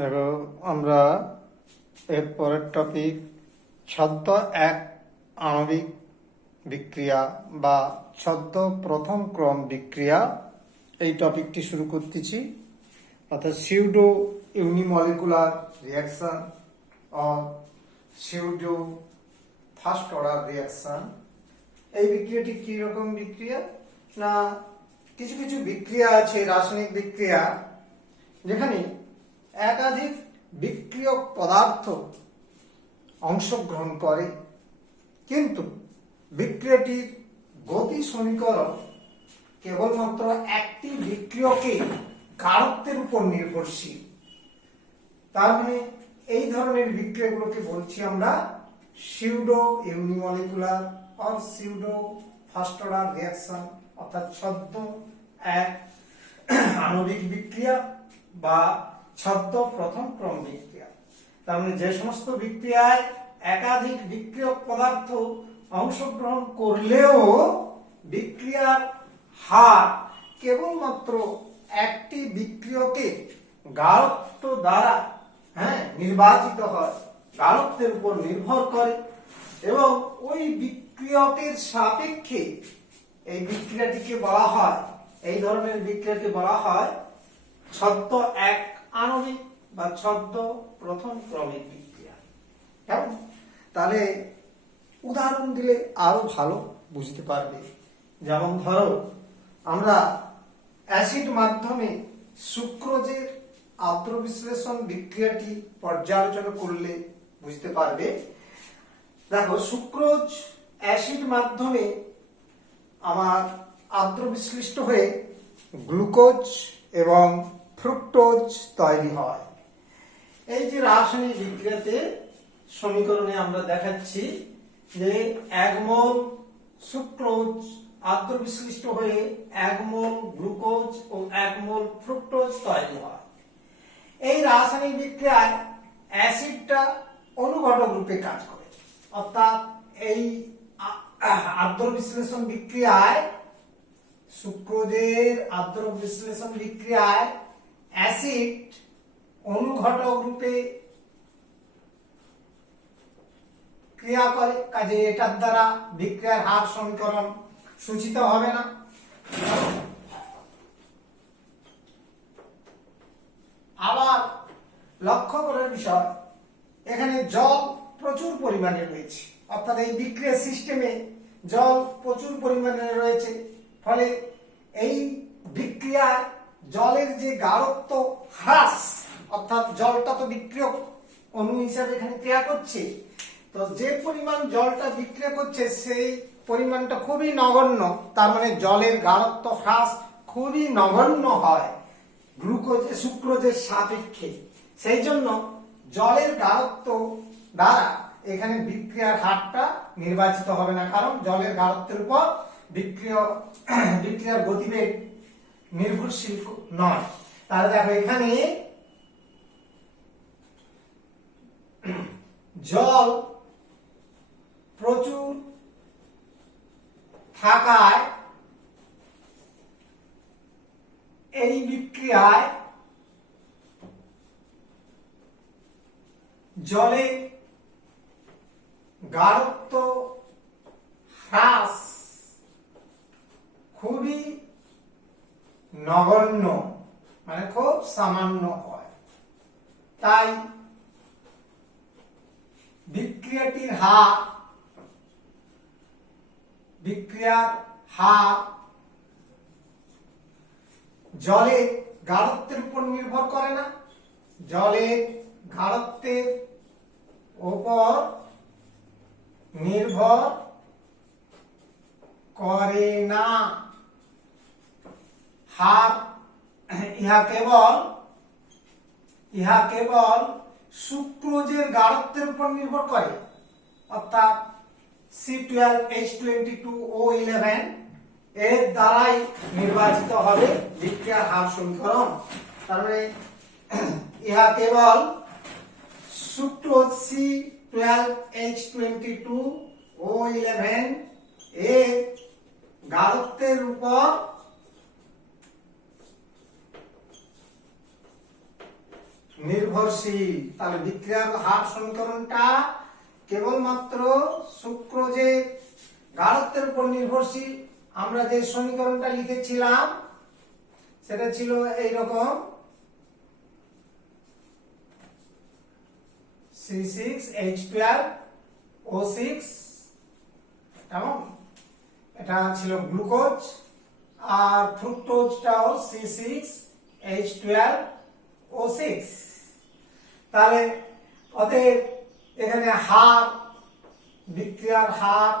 দেখো, আমরা এর পরের টপিক ছদ্ম এক আণবিক বিক্রিয়া বা ছদ্ম প্রথম ক্রম বিক্রিয়া, এই টপিকটি শুরু করতেছি। অর্থাৎ pseudo unimolecular reaction or pseudo first order reaction. এই বিক্রিয়াটি কি রকম বিক্রিয়া না, কিছু কিছু বিক্রিয়া আছে, রাসায়নিক বিক্রিয়া, যেখানে একাধিক বিক্রিয়ক পদার্থ অংশগ্রহণ করে, কিন্তু বিক্রিয়াটির গতি সমীকরণ কেবলমাত্র একটি বিক্রিয়কের গাঢ়ত্বের উপর নির্ভরশীল। তার মানে এই ধরনের বিক্রিয়াগুলোকে বলছি আমরা pseudo unimolecular or pseudo first order reaction, অর্থাৎ ছদ্ম এক আণবিক বিক্রিয়া বা ছদ্ম প্রথম ক্রম বিক্রিয়া। তার মানে যে সমস্ত বিক্রিয়ায় একাধিক বিক্রিয়ক পদার্থ অংশগ্রহণ করলেও বিক্রিয়ার হার কেবলমাত্র একটি বিক্রিয়কের গাঢ়ত্ব দ্বারা নির্বাচিত হয়, গাঢ়ত্বের উপর নির্ভর করে, এবং ওই বিক্রিয়কের সাপেক্ষে এই বিক্রিয়াটিকে বলা হয়, এই ধরনের বিক্রিয়াকে বলা হয় ছদ্ম এক আণবিক বা ছদ্ম প্রথম ক্রমিক বিক্রিয়া। কেমন? তাহলে উদাহরণ দিলে আরো ভালো বুঝতে পারবে। যেমন ধরো, আমরা অ্যাসিড মাধ্যমে সুক্রোজের আদ্র বিশ্লেষণ বিক্রিয়াটি পর্যালোচনা করলে বুঝতে পারবে। দেখো, সুক্রোজ অ্যাসিড মাধ্যমে আমার আদ্র বিশ্লিষ্ট হয়ে গ্লুকোজ এবং ফ্রুক্টোজ তৈরি হয়। এই যে রাসায়নিক বিক্রিয়াতে সমীকরণে আমরা দেখাচ্ছি যে 1 মোল সুক্রোজ আদ্র বিশ্লিষ্ট হয়ে 1 মোল গ্লুকোজ ও 1 মোল ফ্রুক্টোজ তৈরি হয়। এই রাসায়নিক বিক্রিয়ায় অ্যাসিডটা অনুঘটক রূপে কাজ করে, অর্থাৎ এই আদ্র বিশ্লেষণ বিক্রিয়ায়, সুক্রোজের আদ্র বিশ্লেষণ বিক্রিয়ায় অ্যাসিড অনুঘটক রূপে ক্রিয়া করে, কাজে এটার দ্বারা বিক্রিয়ার হার সমীকরণ সূচিত হবে না। আবার লক্ষ্য করার বিষয়, এখানে জল প্রচুর পরিমাণে রয়েছে, অর্থাৎ এই বিক্রিয়া সিস্টেমে জল প্রচুর পরিমাণে রয়েছে, ফলে এই বিক্রিয়ায় জলের যে গাঢ়ত্ব হ্রাস, অর্থাৎ জলটা তো বিক্রিয়ক অণু হিসাবে এখানে ক্রিয়া করছে, তো যে পরিমাণ জলটা বিক্রিয়া করছে সেই পরিমাণটা খুবই নগণ্য। তার মানে জলের গাঢ়ত্ব হ্রাস খুবই নগণ্য হয় সুক্রোজের সাপেক্ষে। সেই জন্য জলের গাঢ়ত্ব দ্বারা এখানে বিক্রিয়ার হারটা নির্বাচিত হবে না, কারণ জলের গাঢ়ত্বের উপর বিক্রিয়ার গতিবেগ নির্ভরশীল নয়। তাহলে দেখো, এখানে জল প্রচুর থাকায় এই বিক্রিয়ায় জলে গাঢ়ত্ব হ্রাস খুবই নগণ্য, মানে খুব সামান্য হয়। তাই বিক্রিয়ার হার জলের গাঢ়ত্বের উপর নির্ভর করে না, জলের গাঢ়ত্বের উপর নির্ভর করে না। হার ইহা কেবল সুক্রোজের গাঢ়ত্বের উপর নির্ভর করে, অর্থাৎ C12H22O11 এর দ্বারাই নির্বাচিত হবে বিক্রিয়ার হার সমীকরণ। তার মানে ইহা কেবল সুক্রোজ C12H22O11 এর গাঢ়ত্বের উপর নির্ভরশীল। তাহলে বিক্রিয়ার হার সমীকরণটা কেবলমাত্র সুক্রোজের গাঢ়ত্বের উপর নির্ভরশীল। আমরা যে সমীকরণটা লিখেছিলাম সেটা ছিল এইরকম, C6H12O6, কেমন? এটা ছিল গ্লুকোজ, আর ফ্রুক্টোজটাও C6H12O6। তাহলে অতএব এখানে হার, বিক্রিয়ার হার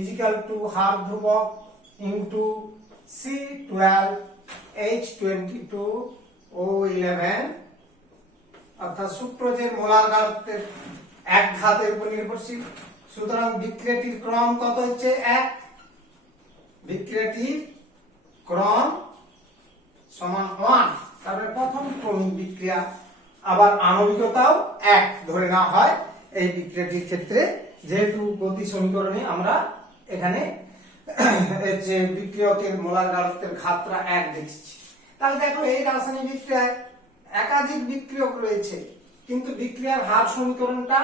ইজিক্যাল টু হার ধ্রুবক ইন্টু C12H22O11, অর্থাৎ সুক্রোজের মোলার গাঢ়ত্বের এক ঘাতের উপর নির্ভরশীল। সুতরাং বিক্রিয়াটির ক্রম কত হচ্ছে? 1। বিক্রিয়াটির ক্রম সমান 1, তারপরে প্রথম ক্রমিক বিক্রিয়া। আবার আণবিকতাও 1 ধরে নেওয়া হয় এই বিক্রিয়াটির ক্ষেত্রে, যেহেতু গতি সমীকরণে আমরা এখানে যে বিক্রিয়কের মোলার গাঢ়ত্বের ঘাতটা 1 দেখছি। তাহলে দেখো এই রাসায়নিক বিক্রিয়ায় একাধিক বিক্রিয়ক রয়েছে, কিন্তু বিক্রিয়ার হার সমীকরণটা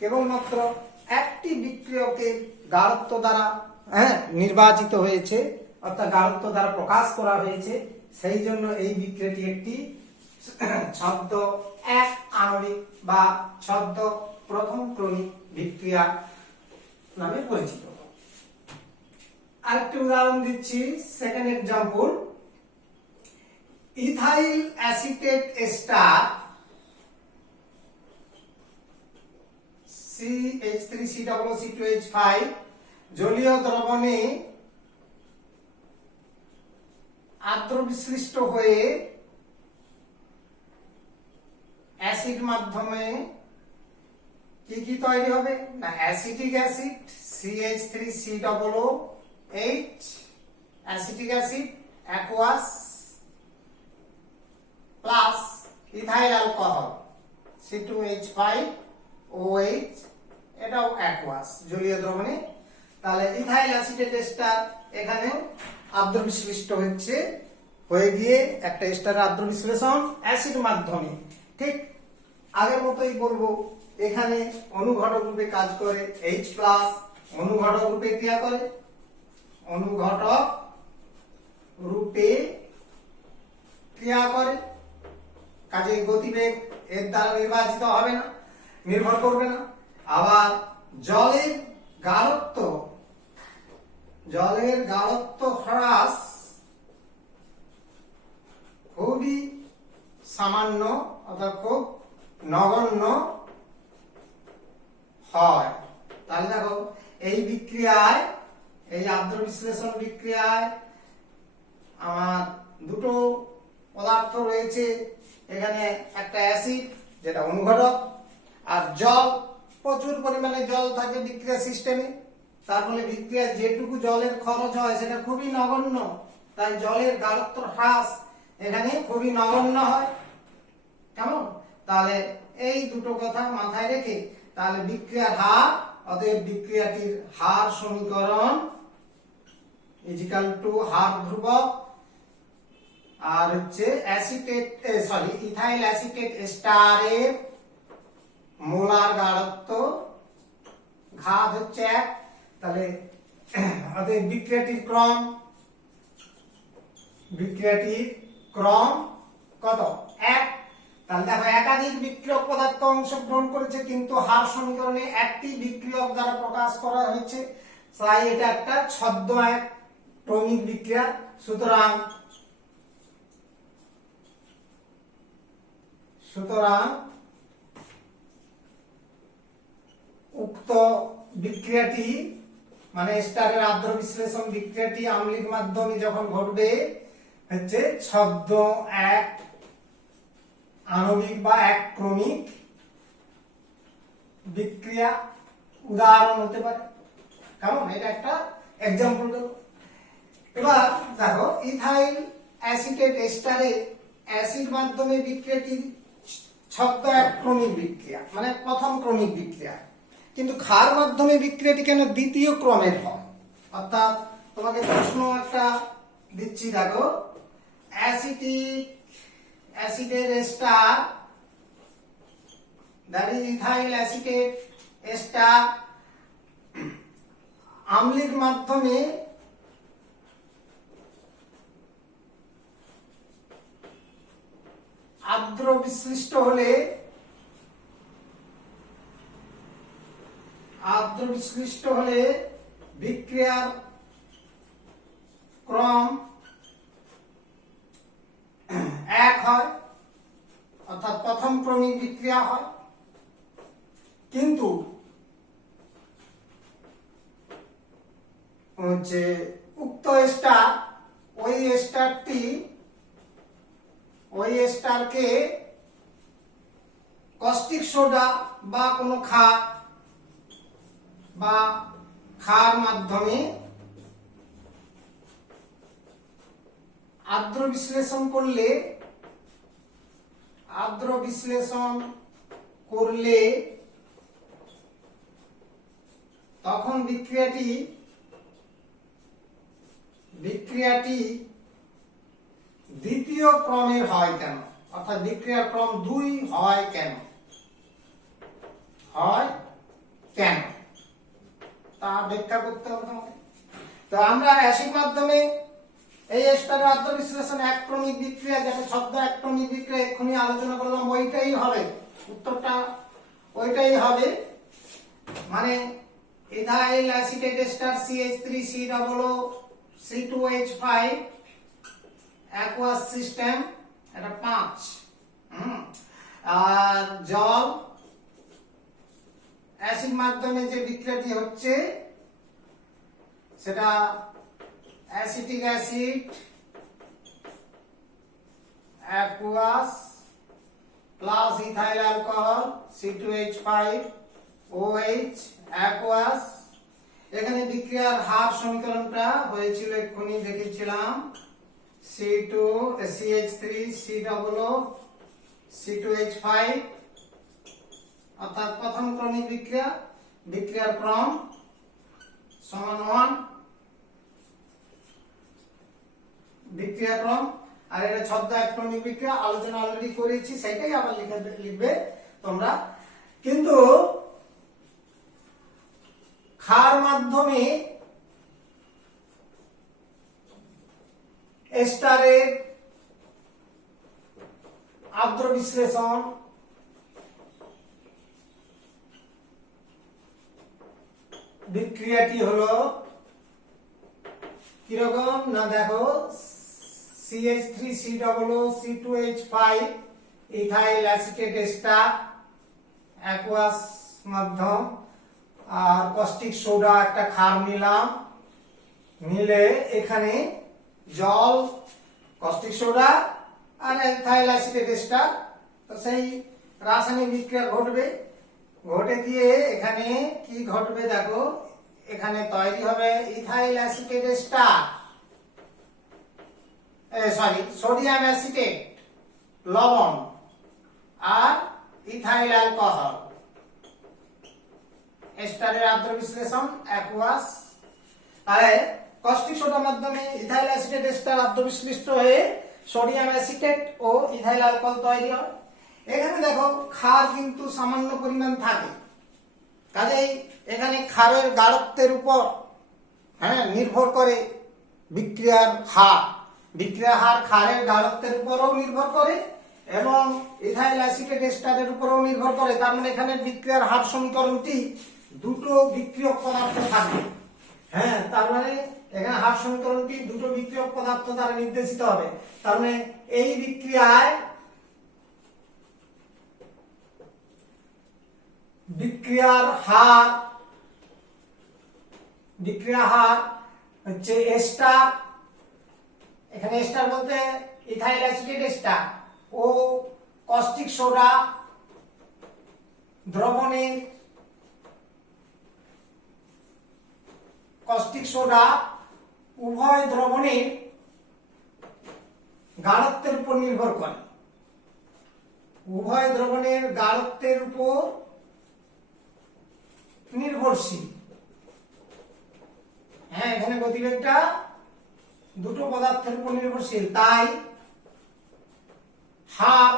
কেবলমাত্র একটি বিক্রিয়কের গাঢ়ত্ব দ্বারা নির্বাচিত হয়েছে, অর্থাৎ গাঢ়ত্ব দ্বারা প্রকাশ করা হয়েছে। সেই জন্য এই বিক্রিয়াটি একটি ছদ্ম এক আণবিক বা ছদ্ম প্রথম ক্রমিক বিক্রিয়া নামে পরিচিত। আরেকটি উদাহরণ দিচ্ছি, second example. Ethyl acetate ester CH3COO2H5 জলীয় দ্রবণে আর্দ্র বিশ্লিষ্ট হয়ে অ্যাসিড মাধ্যমে কি কি তৈরি হবে? না, acetic acid CH3COOH, acetic acid aqueous plus ethyl alcohol C2H5OH, এটাও অ্যাকুয়াস জলীয় দ্রবণে। তাহলে ইথাইল অ্যাসিটেট এস্টার এখানে আর্দ্র বিশ্লিষ্ট হচ্ছে, হয়ে গিয়ে একটা এস্টারের আর্দ্র বিশ্লেষণ অ্যাসিড মাধ্যমে। ঠিক আগের মতোই বলবো, এখানে অনুঘটক রূপে কাজ করে H+, অনুঘটক রূপে ক্রিয়া করে, অনুঘটক রূপে ক্রিয়া করে, কাজে গতিবেগ এর দ্বারা নির্বাচিত হবে না, নির্ভর করবে না। আবার জলের গাঢ়ত্ব হ্রাস খুবই সামান্য, অর্থাৎ খুব নগণ্য হয়। তাহলে দেখো এই বিক্রিয়ায়, এই আর্দ্র বিশ্লেষণ বিক্রিয়ায় আমার দুটো পদার্থ রয়েছে। এখানে একটা অ্যাসিড যেটা অনুঘটক, আর জল, প্রচুর পরিমাণে জল থাকে বিক্রিয়া সিস্টেমে। তার ফলে বিক্রিয়ায় যেটুকু জলের খরচ হয় সেটা খুবই নগণ্য, তাই জলের গাঢ়ত্ব হ্রাস এখানে খুবই নগণ্য হয়। কেমন? তাহলে এই দুটো কথা মাথায় রেখে তাহলে বিক্রিয়ার হার, অতএব বিক্রিয়াটির হার সমীকরণ ইজিক্যাল টু হার ধ্রুবক আর হচ্ছে ইথাইল অ্যাসিটেট এস্টারের মোলার গাঢ়ত্ব ঘাত হচ্ছে 1। তাহলে অতএব বিক্রিয়াটির ক্রম কত? 1। তাহলে দেখো একাধিক বিক্রিয়ক পদার্থ অংশগ্রহণ করেছে, কিন্তু হার সমীকরণে একটি বিক্রিয়ক দ্বারা প্রকাশ করা হয়েছে, তাই এটা একটা ছদ্ম এক ক্রমিক বিক্রিয়া। সুতরাং উক্ত বিক্রিয়াটি মানে এস্টারের আর্দ্র বিশ্লেষণ বিক্রিয়াটি আম্লিক মাধ্যমে যখন ঘটবে হচ্ছে ছদ্ম এক আণবিক বা এক ক্রমিক বিক্রিয়া উদাহরণ হতে পারে। কেমন? এটা একটা এক্সাম্পল দেব। এবার দেখো ইথাইল অ্যাসিটেট এস্টারে অ্যাসিড মাধ্যমে বিক্রিয়াটি ছদ্ম এক ক্রমিক বিক্রিয়া, মানে প্রথম ক্রমিক বিক্রিয়া, কিন্তু ক্ষার মাধ্যমে বিক্রিয়াটি কেন দ্বিতীয় ক্রমের হয়? অর্থাৎ তোমাকে প্রশ্ন একটা দিচ্ছি, দেখো অ্যাসিডের ester that is ethyl acetate ester আম্লিক মাধ্যমে আর্দ্র বিশ্লিষ্ট হলে বিক্রিয়ার ক্রম এক হয়, অর্থাৎ প্রথম ক্রমিক বিক্রিয়া হয়। কিন্তু উক্ত স্টার ওই স্টারকে কস্টিক সোডা বা কোনো ক্ষার মাধ্যমে আর্দ্র বিশ্লেষণ করলে তখন বিক্রিয়াটি দ্বিতীয় ক্রমের হয় কেন, অর্থাৎ বিক্রিয়ার ক্রম 2 হয় কেন তা ব্যাখ্যা করতে হবে তোমাকে। তো আমরা অ্যাসিড মাধ্যমে এই স্টারের আর্দ্র বিশ্লেষণ এক ক্রমিক বিক্রিয়া, যেটা শব্দ এক ক্রমিক বিক্রিয়া এক্ষুনি আলোচনা করলাম, ওইটাই হবে উত্তরটা, ওইটাই হবে। মানে ethyl acetate ester CH3COO C2H5 aqueous system, এটা 5। আর জল অ্যাসিড মাধ্যমে যে বিক্রিয়াটি হচ্ছে সেটা acetic acid aqueous plus ethyl alcohol C2H5OH aqueous. এখানে বিক্রিয়ার হার সমীকরণটা হয়েছিল এক্ষুনি দেখেছিলাম, CH3COO C2H5, অর্থাৎ প্রথম ক্রমিক বিক্রিয়ার ক্রম সমান 1 বিক্রিয়া ক্রম, আর এটা ছদ্ম এক ক্রমিক বিক্রিয়া, আলোচনা অলরেডি করেছি, সেটাই আবার লিখবে তোমরা। কিন্তু ক্ষার মাধ্যমে এস্টারের আর্দ্র বিশ্লেষণ বিক্রিয়াটি হলো কিরকম না, দেখো CH3COO C2H5 ethyl acetate ester aqueous মাধ্যম আর কস্টিক সোডা একটা ক্ষার নিলাম, নিলে এখানে জল, কস্টিক সোডা আর ইথাইল অ্যাসিটেট এস্টার, তো সেই রাসায়নিক বিক্রিয়া ঘটে দিয়ে এখানে কি ঘটবে দেখো, এখানে তৈরি হবে ethyl acetate ester, sodium acetate লবণ আর ইথাইল অ্যালকোহল। এস্টারের আর্দ্র বিশ্লেষণ অ্যাকুয়াস, তাহলে কস্টিক সোডার মাধ্যমে ইথাইল অ্যাসিটেট এস্টার আর্দ্র বিশ্লিষ্ট হয়ে সোডিয়াম অ্যাসিটেট ও ইথাইল অ্যালকোহল তৈরি হয়। এখানে দেখো ক্ষার কিন্তু সামান্য পরিমাণ থাকে, কাজেই এখানে ক্ষারের গাঢ়ত্বের উপর নির্ভর করে বিক্রিয়ার হার। ক্ষারের গাঢ়ত্বের উপরও নির্ভর করে এবং ইথাইল অ্যাসিটেট এস্টারের উপরও নির্ভর করে। তার মানে এখানে বিক্রিয়ার হার সমীকরণটি দুটো বিক্রিয়ক পদার্থ থাকবে। তার মানে এখানে হার সমীকরণটি দুটো বিক্রিয়ক পদার্থ দ্বারা নির্দেশিত হবে। তার মানে এই বিক্রিয়ার হার হচ্ছে এস্টার, এখানে এস্টার বলতে ইথাইল অ্যাসিটেট এস্টার ও কস্টিক সোডা দ্রবণের উভয় দ্রবণের গাঢ়ত্বের উপর নির্ভর করে, উভয় দ্রবণের গাঢ়ত্বের উপর নির্ভরশীল। এখানে গতিবেগটা দুটো পদার্থের উপর নির্ভরশীল, তাই হার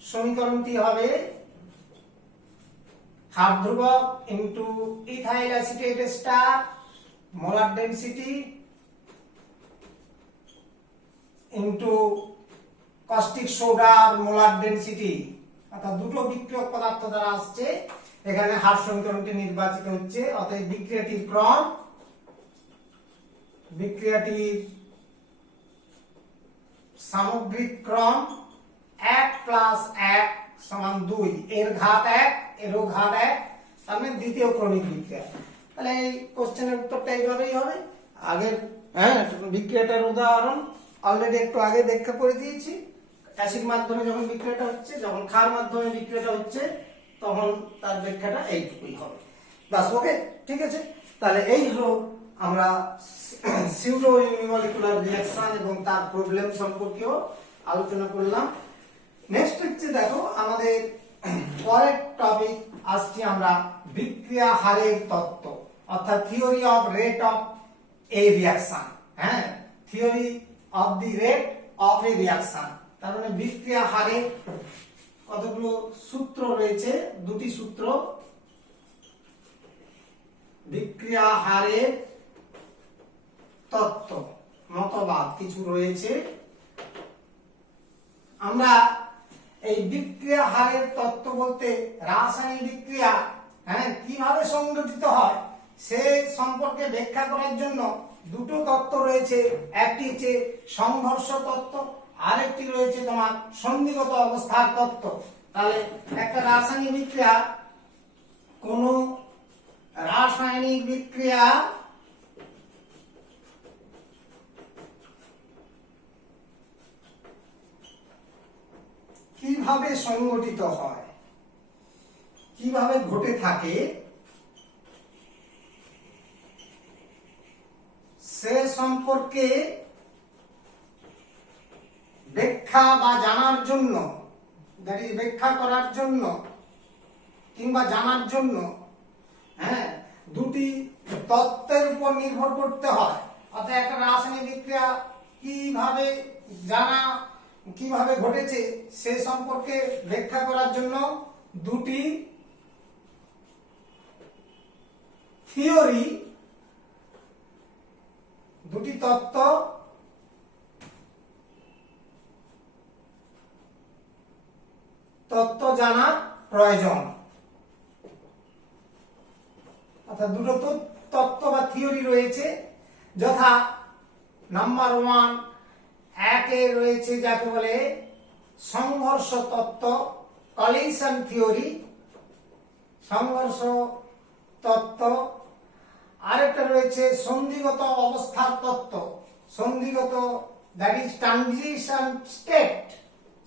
সমীকরণটি হবে হাফ ধ্রুবক into ethyl acetate ester molar density into caustic সোডার মোলার ডেনসিটি, অর্থাৎ দুটো বিক্রিয়ক পদার্থ দ্বারা আসছে। এখানে হার সমীকরণটি নির্বাচিত হচ্ছে। অতএব বিক্রিয়াটির ক্রম, বিক্রিয়াটির সামগ্রিক ক্রম 1 প্লাস 1 সমান 2, এর ঘাত 1 এরও ঘাত 1, তার মানে দ্বিতীয় ক্রমিক বিক্রিয়া। তাহলে এই কোশ্চেনের উত্তরটা এইভাবেই হবে। আগের বিক্রিয়াটার উদাহরণ অলরেডি একটু আগে ব্যাখ্যা করে দিয়েছি। অ্যাসিড মাধ্যমে যখন বিক্রিয়াটা হচ্ছে, যখন ক্ষার মাধ্যমে বিক্রিয়াটা হচ্ছে, তখন তার ব্যাখ্যাটা এইটুকুই হবে। বাস, ওকে, ঠিক আছে। তাহলে এই হলো আমরা সিউডো ইউনিমলিকুলার রিঅ্যাকশন এবং তার প্রবলেম সম্পর্কেও আলোচনা করলাম। নেক্সট হচ্ছে, দেখো আমাদের পরের টপিক আসছি আমরা বিক্রিয়া হারের তত্ত্ব, অর্থাৎ theory of rate of A reaction. Theory of the rate of A reaction, তার মানে বিক্রিয়া হারের কতগুলো সূত্র রয়েছে, দুটি সূত্র। বিক্রিয়া হারের তত্ত্ব, মতবাদ কিছু রয়েছে। আমরা এই বিক্রিয়া হারের তত্ত্ব বলতে রাসায়নিক বিক্রিয়া কিভাবে সংগঠিত হয় সে সম্পর্কে ব্যাখ্যা করার জন্য দুটো তত্ত্ব রয়েছে। একটি হচ্ছে সংঘর্ষ তত্ত্ব, আরেকটি রয়েছে তোমার সন্ধিগত অবস্থার তত্ত্ব। তাহলে একটা রাসায়নিক বিক্রিয়া, কোন রাসায়নিক বিক্রিয়া কিভাবে সংগঠিত হয়, কিভাবে ঘটে থাকে, সে সম্পর্কে ব্যাখ্যা বা জানার জন্য, ব্যাখ্যা করার জন্য কিংবা জানার জন্য দুটি তত্ত্বের উপর নির্ভর করতে হয়। অর্থাৎ একটা রাসায়নিক বিক্রিয়া কিভাবে ঘটেছে সে সম্পর্কে ব্যাখ্যা করার জন্য দুটি থিওরি, দুটি তত্ত্ব জানার প্রয়োজন। অর্থাৎ দুটো তত্ত্ব বা থিওরি রয়েছে, যথা নাম্বার 1 একে রয়েছে যাকে বলে সংঘর্ষ তত্ত্ব, কলিশন থিওরি, সংঘর্ষ তত্ত্ব। আরেকটা রয়েছে সন্ধিগত অবস্থার তত্ত্ব, সন্ধিগত, দ্যাট ইজ ট্রানজিশন স্টেট,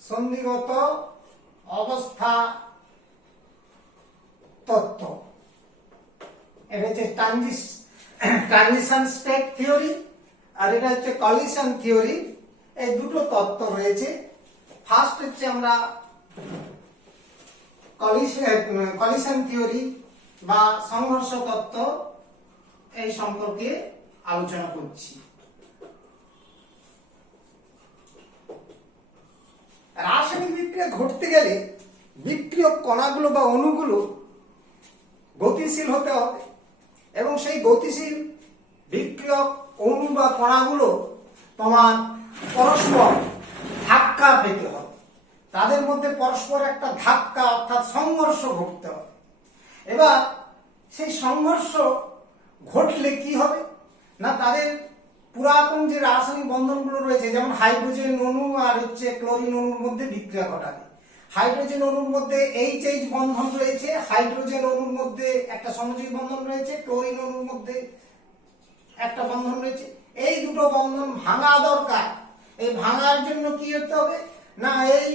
সন্ধিগত অবস্থা তত্ত্ব। এটা হচ্ছে ট্রানজিশন স্টেট থিওরি, আর এটা হচ্ছে কলিশন থিওরি। এই দুটো তত্ত্ব রয়েছে। ফার্স্ট হচ্ছে আমরা কলিশন থিওরি বা সংঘর্ষ তত্ত্ব এই সম্পর্কে আলোচনা করছি। রাসায়নিক বিক্রিয়া ঘটতে গেলে বিক্রিয়ক কণাগুলো বা অণুগুলো গতিশীল হতে হবে, এবং সেই গতিশীল বিক্রিয়ক অণু বা কণাগুলো তোমার পরস্পর ধাক্কা পেতে হবে, তাদের মধ্যে পরস্পর একটা ধাক্কা অর্থাৎ সংঘর্ষ ঘটতে হবে। এবার সেই সংঘর্ষ ঘটলে কি হবে না, তাদের পুরাতন যে রাসায়নিক বন্ধনগুলো রয়েছে, যেমন হাইড্রোজেন অণু আর ক্লোরিন অণুর মধ্যে বিক্রিয়া ঘটাবে। হাইড্রোজেন অণুর মধ্যে এইচ বন্ধন রয়েছে, হাইড্রোজেন অণুর মধ্যে একটা সমযোজী বন্ধন রয়েছে, ক্লোরিন অণুর মধ্যে একটা বন্ধন রয়েছে। এই দুটো বন্ধন ভাঙা দরকার। এই ভাঙার জন্য কি হতে হবে না, এই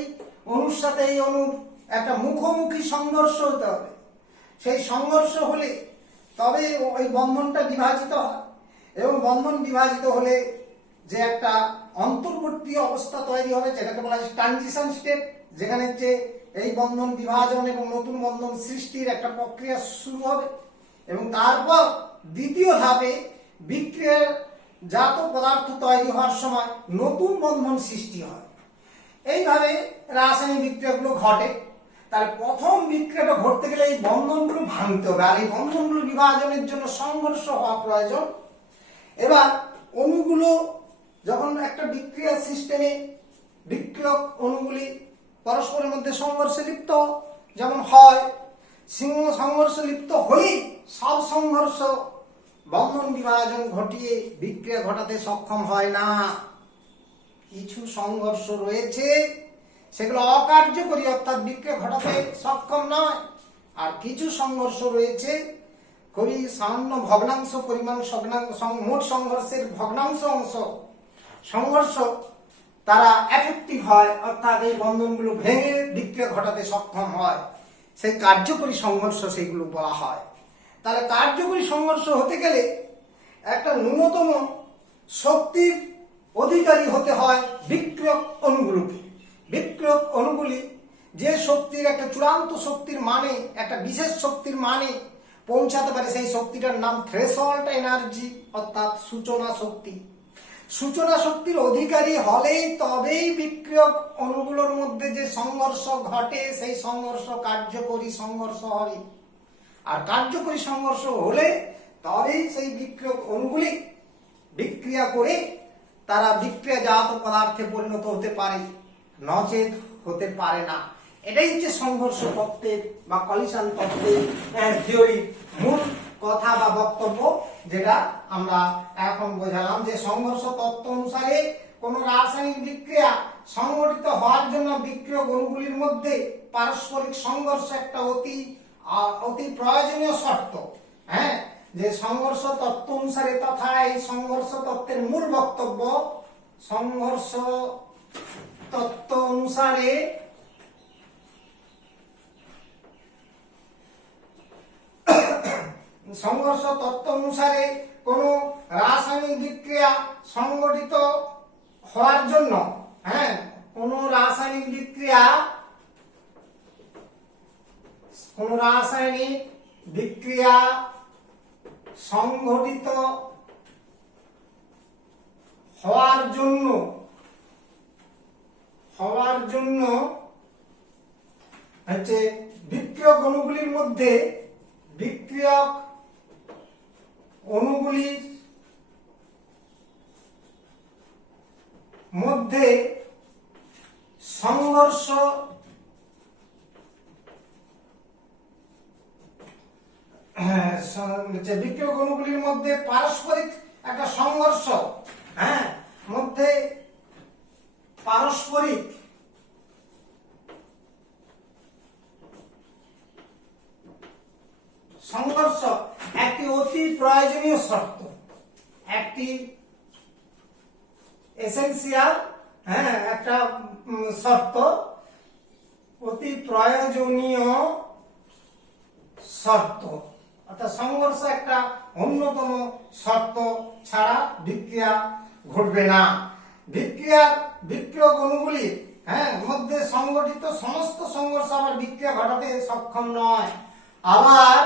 অণুর সাথে এই অণুর একটা মুখোমুখি সংঘর্ষ হতে হবে। সেই সংঘর্ষ হলে তবে ওই বন্ধনটা বিভাজিত হয়, এবং বন্ধন বিভাজিত হলে যে একটা অন্তর্বর্তী অবস্থা তৈরি হবে যেটাকে বলা হয় ট্রানজিশন স্টেট, যেখানে যে এই বন্ধন বিভাজন এবং নতুন বন্ধন সৃষ্টির একটা প্রক্রিয়া শুরু হবে, এবং তারপর দ্বিতীয় ধাপে বিক্রিয়ার জাত পদার্থ তৈরি হওয়ার সময় নতুন বন্ধন সৃষ্টি হয়। এইভাবে রাসায়নিক বিক্রিয়াগুলো ঘটে। তাহলে প্রথম বিক্রিয়াটা ঘটতে গেলে এই বন্ধনগুলো ভাঙতে হবে, আর এই বন্ধনগুলো বিভাজনের জন্য সংঘর্ষ হওয়া প্রয়োজন। এবার অণুগুলো যখন একটা বিক্রিয়া সিস্টেমে বিক্রিয়ক অণুগুলি পরস্পরের মধ্যে সংঘর্ষে লিপ্ত যেমন হয়, সংঘর্ষ লিপ্ত হলেই সব সংঘর্ষ বন্ধন বিভাজন ঘটিয়ে বিক্রিয়া ঘটাতে সক্ষম হয় না। কিছু সংঘর্ষ রয়েছে সেগুলো অকার্যকরী, অর্থাৎ বিক্রিয়া ঘটাতে সক্ষম নয়। আর কিছু সংঘর্ষ রয়েছে খুবই সামান্য ভগ্নাংশ পরিমাণ, মোট সংঘর্ষের ভগ্নাংশ অংশ সংঘর্ষ তারা এফেক্টিভ হয়, অর্থাৎ এই বন্ধনগুলো ভেঙে বিক্রিয়া ঘটাতে সক্ষম হয়, সেই কার্যকরী সংঘর্ষ সেগুলো বলা হয়। তাহলে কার্যকরী সংঘর্ষ হতে গেলে একটা ন্যূনতম শক্তির অধিকারী হতে হয় বিক্রিয়ক অণুগুলোকে। বিক্রিয়ক অণুগুলি যে শক্তির একটা চূড়ান্ত শক্তির মানে, একটা বিশেষ শক্তির মানে পৌঁছাতে পারে, সেই শক্তিটার নাম থ্রেশহোল্ড এনার্জি, অর্থাৎ সূচনা শক্তি। সূচনা শক্তির অধিকারী হলেই তবেই বিক্রিয়ক অণুগুলোর মধ্যে যে সংঘর্ষ ঘটে সেই সংঘর্ষ কার্যকরী সংঘর্ষ হবে। আর কার্যকরী সংঘর্ষ হলে তবেই সেই বিক্রিয়ক অণুগুলি বিক্রিয়া করে তারা বিক্রিয়াজাত পদার্থে পরিণত হতে পারে, নচেত হতে পারে না। এটাই হচ্ছে সংঘর্ষ তত্ত্বের বা কলিশন তত্ত্বের থিওরির মূল কথা বা বক্তব্য, যেটা আমরা এখন বোঝালাম যে সংঘর্ষ তত্ত্ব অনুসারে কোন রাসায়নিক বিক্রিয়া সংঘটিত হওয়ার জন্য বিক্রিয়ক অণুগুলির মধ্যে পারস্পরিক সংঘর্ষ একটা অতি প্রয়োজনীয় শর্ত। হ্যাঁ, যে সংঘর্ষ তত্ত্ব অনুসারে তথা এই সংঘর্ষ তত্ত্বের মূল বক্তব্য, সংঘর্ষ তত্ত্ব অনুসারে সংঘর্ষ তত্ত্ব অনুসারে কোন রাসায়নিক বিক্রিয়া সংঘটিত হওয়ার জন্য, হ্যাঁ, কোন রাসায়নিক বিক্রিয়া সংঘটিত হওয়ার জন্য হচ্ছে বিক্রিয়ক অণুগুলির মধ্যে সংঘর্ষ বিক্রিয়ক অণুগুলির মধ্যে পারস্পরিক একটা সংঘর্ষ, হ্যাঁ, মধ্যে পারস্পরিক সংঘর্ষ একটি অতি প্রয়োজনীয় শর্ত, একটি এসেনশিয়াল, হ্যাঁ, একটা শর্ত, অতি প্রয়োজনীয় শর্ত। অর্থাৎ সংঘর্ষ একটা অন্যতম শর্ত ছাড়া বিক্রিয়া ঘটবে না। বিক্রিয়ক অণুগুলির, হ্যাঁ, মধ্যে সংঘটিত সমস্ত সংঘর্ষ আবার বিক্রিয়া ঘটাতে সক্ষম নয়। আবার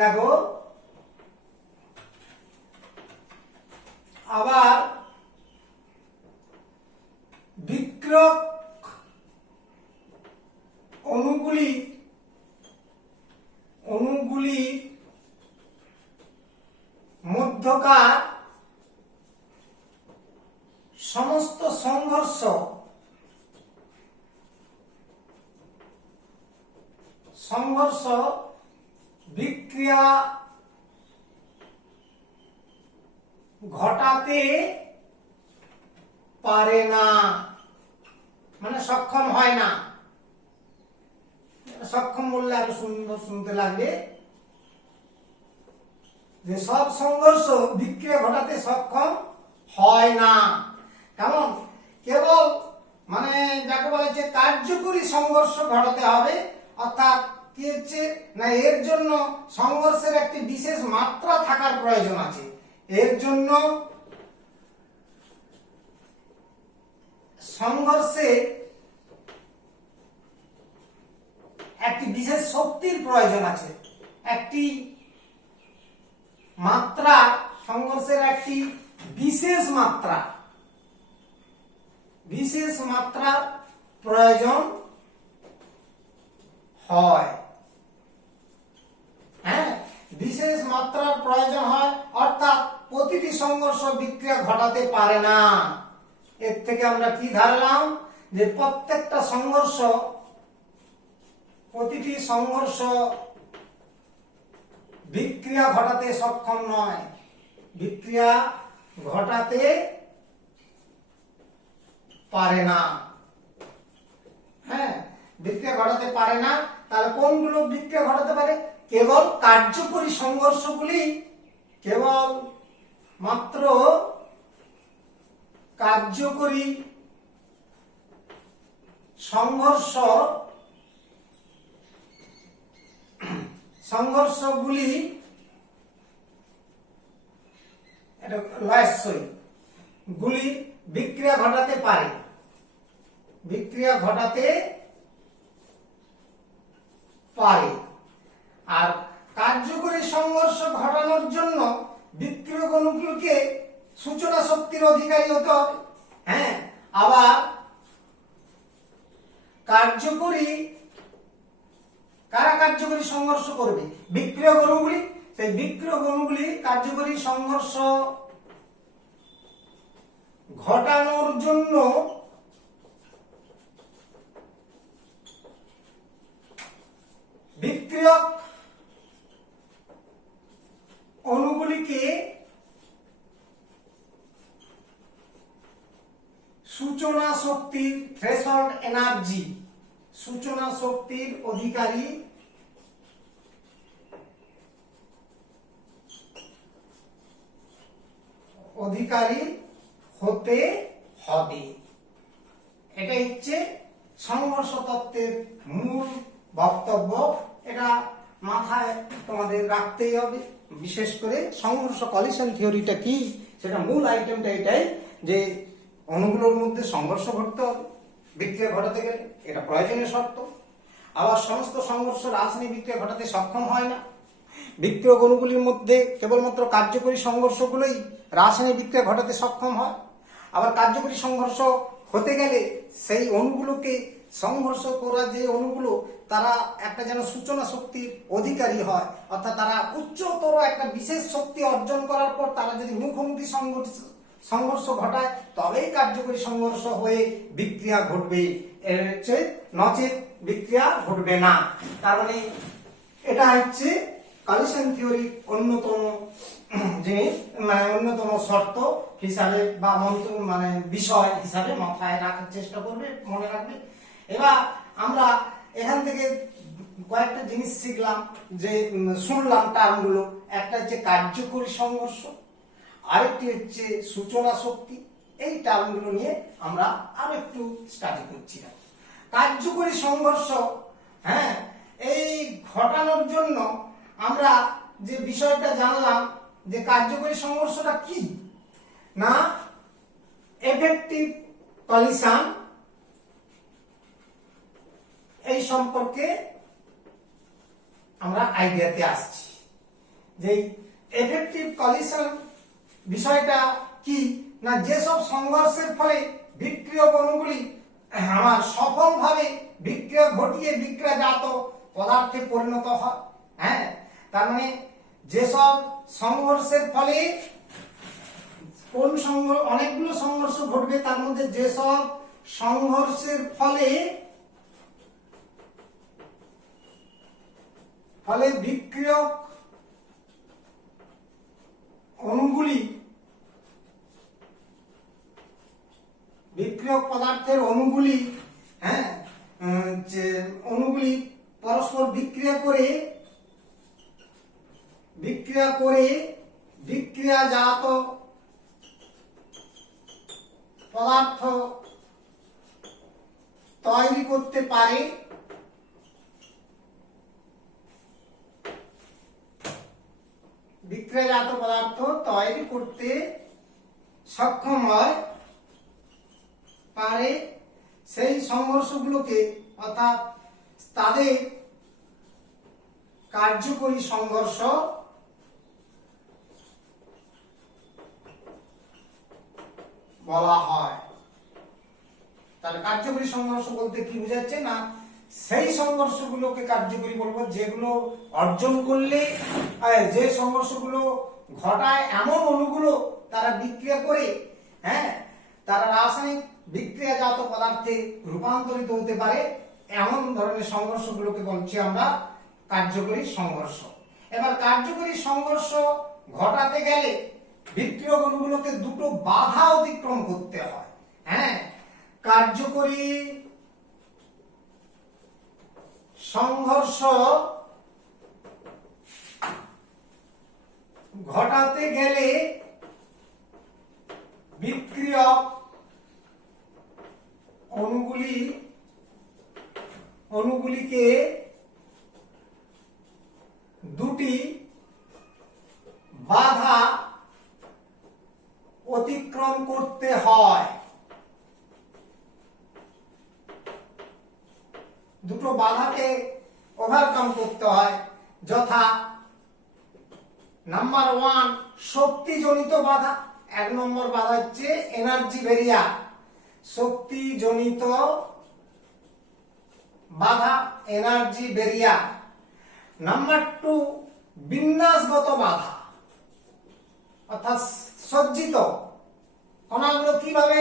দেখো, আবার বিক্রিয়ক অণুগুলি মধ্যকার সমস্ত সংঘর্ষ বিক্রিয়া ঘটাতে পারে না, মানে সক্ষম হয় না। সক্ষম বললে আরো সুন্দর শুনতে লাগবে, যে সব সংঘর্ষ বিক্রিয়া ঘটাতে সক্ষম হয় না। কেমন? কেবল মানে যাকে বলা হচ্ছে কার্যকরী সংঘর্ষ ঘটাতে হবে, অর্থাৎ কি হচ্ছে না, এর জন্য সংঘর্ষের একটি বিশেষ মাত্রা থাকার প্রয়োজন আছে। এর জন্য সংঘর্ষে একটি বিশেষ শক্তির প্রয়োজন আছে, একটি মাত্রা, সংঘর্ষের একটি বিশেষ মাত্রার প্রয়োজন হয়। হ্যাঁ, বিশেষ মাত্রার প্রয়োজন হয়, অর্থাৎ প্রতিটি সংঘর্ষ বিক্রিয়া ঘটাতে পারে না। এর থেকে আমরা কি ধারলাম, যে প্রত্যেকটা সংঘর্ষ, প্রতিটি সংঘর্ষ বিক্রিয়া ঘটাতে সক্ষম নয়, বিক্রিয়া ঘটাতে পারে না। হ্যাঁ, বিক্রিয়া ঘটাতে পারে না। তাহলে কোনগুলো বিক্রিয়া ঘটাতে পারে? কেবল কার্যকরী সংঘর্ষগুলি, কেবল মাত্র কার্যকরী সংঘর্ষগুলি গুলি বিক্রিয়া ঘটাতে পারে, বিক্রিয়া ঘটাতে পারে। আর কার্যকরী সংঘর্ষ ঘটানোর জন্য বিক্রিয়ক অণুগুলোকে সূচনা শক্তির অধিকারী হতে হবে। হ্যাঁ, আবার কার্যকরী, কারা কার্যকরী সংঘর্ষ করবে? বিক্রিয়ক অণুগুলি। সেই বিক্রিয়ক অণুগুলি কার্যকরী সংঘর্ষ ঘটানোর জন্য বিক্রিয়ক অণুগুলিকে সূচনা শক্তির থ্রেশহোল্ড এনার্জি, সূচনা শক্তির অধিকারী হতে হবে। এটা হচ্ছে সংঘর্ষ তত্ত্বের মূল বক্তব্য। এটা মাথায় তোমাদের রাখতেই হবে। বিশেষ করে সংঘর্ষ কলিশন থিওরিটা কি, সেটা মূল আইটেমটা এটাই, যে অণুগুলোর মধ্যে সংঘর্ষ ঘটতে হবে বিক্রিয়া ঘটাতে গেলে, এটা প্রয়োজনীয় শর্ত। আবার সমস্ত সংঘর্ষ রাসায়নিক বিক্রিয়া ঘটাতে সক্ষম হয় না। বিক্রিয়ক অণুগুলির মধ্যে কেবলমাত্র কার্যকরী সংঘর্ষগুলোই রাসায়নিক বিক্রিয়া ঘটাতে সক্ষম হয়। আবার কার্যকরী সংঘর্ষ হতে গেলে সেই অণুগুলোকে সংঘর্ষ করা, যে অণুগুলো তারা একটা যেন সূচনা শক্তির অধিকারী হয়, অর্থাৎ তারা উচ্চতর একটা বিশেষ শক্তি অর্জন করার পর তারা যদি মুখোমুখি সংঘর্ষ ঘটায়, তবেই কার্যকরী সংঘর্ষ হয়ে বিক্রিয়া ঘটবে, নচেত বিক্রিয়া ঘটবে না। তার মানে এটা হচ্ছে কলিশন থিওরির অন্যতম জিনিস, মানে অন্যতম শর্ত হিসাবে বা বিষয় হিসাবে মাথায় রাখার চেষ্টা করবে, মনে রাখবে। এবার আমরা এখান থেকে কয়েকটা জিনিস শিখলাম, যে শুনলাম টার্মগুলো। একটা হচ্ছে কার্যকরী সংঘর্ষ, আরেকটি হচ্ছে সূচনা শক্তি। এই টার্মগুলো নিয়ে আমরা আরো একটু স্টাডি করছিলাম। কার্যকরী সংঘর্ষ, হ্যাঁ, এই ঘটানোর জন্য আমরা যে বিষয়টা জানলাম, যে কার্যকরী সংঘর্ষটা কি না, এফেক্টিভ কলিশন, এই সম্পর্কে আমরা আইডিয়াতে আসছি। যে এফেক্টিভ কলিশন বিষয়টা কি না, যেসব সংঘর্ষের ফলে বিক্রিয়ক অণুগুলি আমার সফলভাবে বিক্রিয়া ঘটিয়ে বিক্রিয়াজাত পদার্থে পরিণত হয়। হ্যাঁ, তার মানে যেসব সংঘর্ষের ফলে অনেকগুলো সংঘর্ষ ঘটবে, তার মধ্যে যেসব সংঘর্ষের ফলে বিক্রিয়ক অণুগুলি, বিক্রিয়ক পদার্থের অণুগুলি, হ্যাঁ, যে অণুগুলি পরস্পর বিক্রিয়া করে বিক্রিয়াজাত পদার্থ তৈরি করতে পারে, বিক্রিয়াজাত পদার্থ তৈরি করতে সক্ষম হয় পারে, সেই সংঘর্ষগুলোকে, অর্থাৎ তাদের কার্যকরী সংঘর্ষ বলা হয়। তাহলে কার্যকরী সংঘর্ষ বলতে কি বোঝাচ্ছে না, সেই সংঘর্ষগুলোকে কার্যকরী বলবো, যেগুলো অর্জন করলে যে সংঘর্ষগুলো ঘটায় এমন অণুগুলো তারা বিক্রিয়া করে, হ্যাঁ, তারা রাসায়নিক বিক্রিয়াজাত পদার্থে রূপান্তরিত হতে পারে, এমন ধরনের সংঘর্ষগুলোকে বলছি আমরা কার্যকরী সংঘর্ষ। এবার কার্যকরী সংঘর্ষ ঘটাতে গেলে বিক্রিয়ক অণুগুলোকে দুটো বাধা অতিক্রম করতে হয়। হ্যাঁ, কার্যকরী সংঘর্ষ ঘটাতে গেলে বিক্রিয়ক অণুগুলিকে দুটি বাধা অতিক্রম করতে হয়। দুটো বাধাকে ওভারকাম করতে হয়, যথা নাম্বার 1 শক্তিজনিত বাধা। 1 নম্বর বাধা হচ্ছে এনার্জি ব্যারিয়ার, শক্তিজনিত বাধা, এনার্জি ব্যারিয়ার। নাম্বার 2 বিন্যাসগত বাধা, অর্থাৎ সজ্জিত কণাগুলো কিভাবে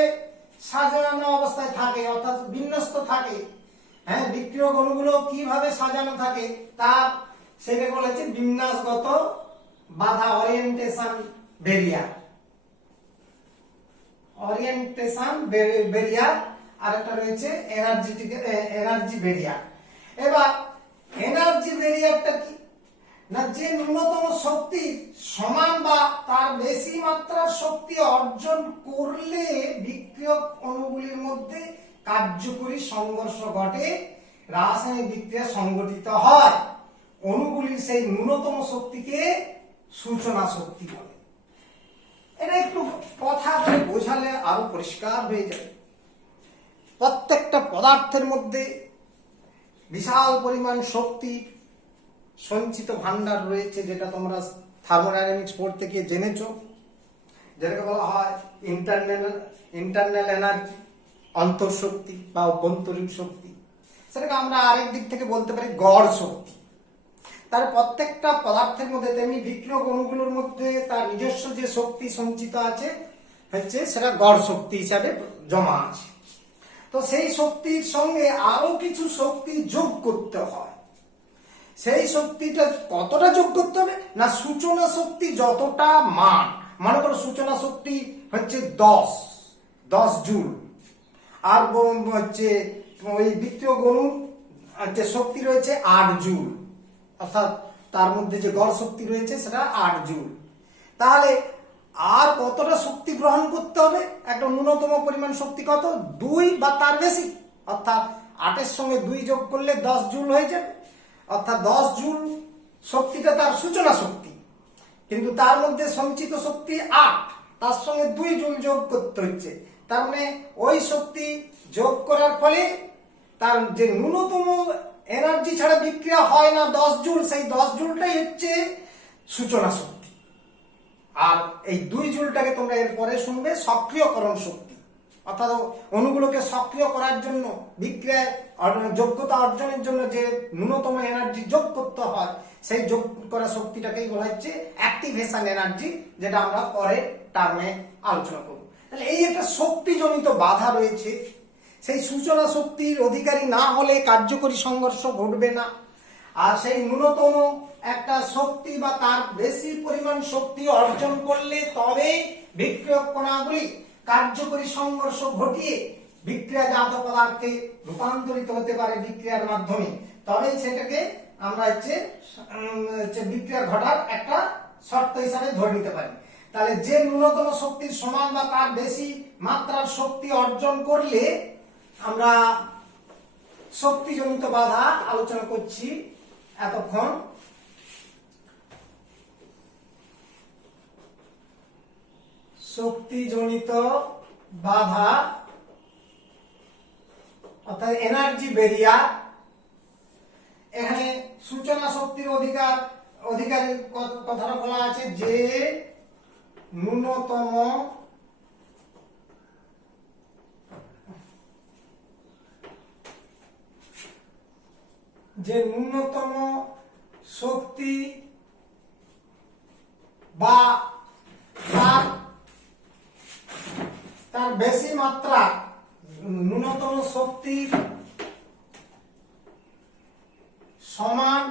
সাজানো অবস্থায় থাকে, অর্থাৎ বিন্যস্ত থাকে, হ্যাঁ, বিক্রিয়ক অণুগুলো কিভাবে সাজানো থাকে তার সেটাকে বলা হচ্ছে বিন্যাসগত বাধা, ওরিয়েন্টেশন ব্যারিয়ার। ওরিয়েন্টেশন ব্যারিয়ার আর একটা রয়েছে এনার্জি ব্যারিয়ার। এবার এনার্জি ব্যারিয়ারটা কি না, যে ন্যূনতম শক্তি সমান বা তার বেশি মাত্রার শক্তি অর্জন করলে বিক্রিয়ক অণুগুলির মধ্যে কার্যকরী সংঘর্ষ ঘটে, রাসায়নিক বিক্রিয়া সংঘটিত হয়। অণুগুলির সেই ন্যূনতম শক্তিকে সূচনা শক্তি বলে। এটা একটু কথা বলে বোঝালে আরো পরিষ্কার হয়ে যাবে। প্রত্যেকটা পদার্থের মধ্যে বিশাল পরিমাণ শক্তি সঞ্চিত ভান্ডার রয়েছে, যেটা তোমরা থার্মোডাইনামিক্স পড়তে গিয়ে জেনেছো, যেটাকে বলা হয় ইন্টারনাল এনার্জি, অন্তঃশক্তি বা অভ্যন্তরীণ শক্তি। সেটাকে আমরা আরেক দিক থেকে বলতে পারি গড় শক্তি। তার প্রত্যেকটা পদার্থের মধ্যে তেমনি বিক্রিয়ক অণুগুলোর মধ্যে তার নিজস্ব যে শক্তি সঞ্চিত আছে হচ্ছে সেটা গড় শক্তি হিসাবে জমা আছে। তো সেই শক্তির সঙ্গে আরো কিছু শক্তি যোগ করতে হয়। সেই শক্তিটা কতটা যোগ করতে হবে না, সূচনা শক্তি যতটা মান, মনে করো সূচনা শক্তি হচ্ছে 10 জুল, আর হচ্ছে ওই বিক্রিয়ক অণুর যে শক্তি রয়েছে 8 জুল, অর্থাৎ তার মধ্যে যে গড় শক্তি রয়েছে সেটা 8 জুল। তাহলে আর কতটা শক্তি গ্রহণ করতে হবে, একটা ন্যূনতম পরিমাণ শক্তি কত, 2 বা তার বেশি, অর্থাৎ 8 এর সঙ্গে 2 যোগ করলে 10 জুল হয়ে যাবে। অর্থাৎ 10 জুল শক্তিটা তার সূচনা শক্তি, কিন্তু তার মধ্যে সঞ্চিত শক্তি 8, তার সঙ্গে 2 জুল যোগ করতে হচ্ছে। তার মানে ওই শক্তি যোগ করার ফলে তার যে ন্যূনতম এনার্জি ছাড়া বিক্রিয়া হয় না 10 জুল, সেই 10 জুলটাই হচ্ছে সূচনা শক্তি। আর এই 2 জুলটাকে তোমরা এরপরে শুনবে সক্রিয়করণ শক্তি, অর্থাৎ অণুগুলোকে সক্রিয় করার জন্য, বিক্রিয়ায় যোগ্যতা অর্জনের জন্য যে ন্যূনতম এনার্জি যোগ করতে হয়, সেই যোগ করা শক্তিটাকেই বলা হচ্ছে অ্যাক্টিভেশন এনার্জি, যেটা আমরা পরে টার্মে আলোচনা করব। তাহলে এই একটা শক্তিজনিত বাধা রয়েছে, সেই সূচনা শক্তির অধিকারী না হলে কার্যকরী সংঘর্ষ ঘটবে না। আর সেই ন্যূনতম একটা শক্তি বা তার বেশি পরিমাণ শক্তি অর্জন করলে তবে বিক্রিয়ক কণাগুলি কার্যকরী সংঘর্ষ ঘটিয়ে বিক্রিয়াজাত পদার্থে রূপান্তরিত হতে পারে বিক্রিয়ার মাধ্যমে, তবেই সেটাকে আমরা হচ্ছে বিক্রিয়া ঘটার একটা শর্ত হিসাবে ধরে নিতে পারি। তাহলে যে ন্যূনতম শক্তির সমান বা তার বেশি মাত্রার শক্তি অর্জন করলে আমরা শক্তিজনিত বাধা আলোচনা করছি এতক্ষণ। শক্তিজনিত বাধা অর্থাৎ এনার্জি ব্যারিয়ার। এখানে সূচনা শক্তির অধিকারের কথাটা বলা আছে যে ন্যূনতম যে ন্যূনতম শক্তি বা তার বেশি মাত্রা, ন্যূনতম শক্তি সমান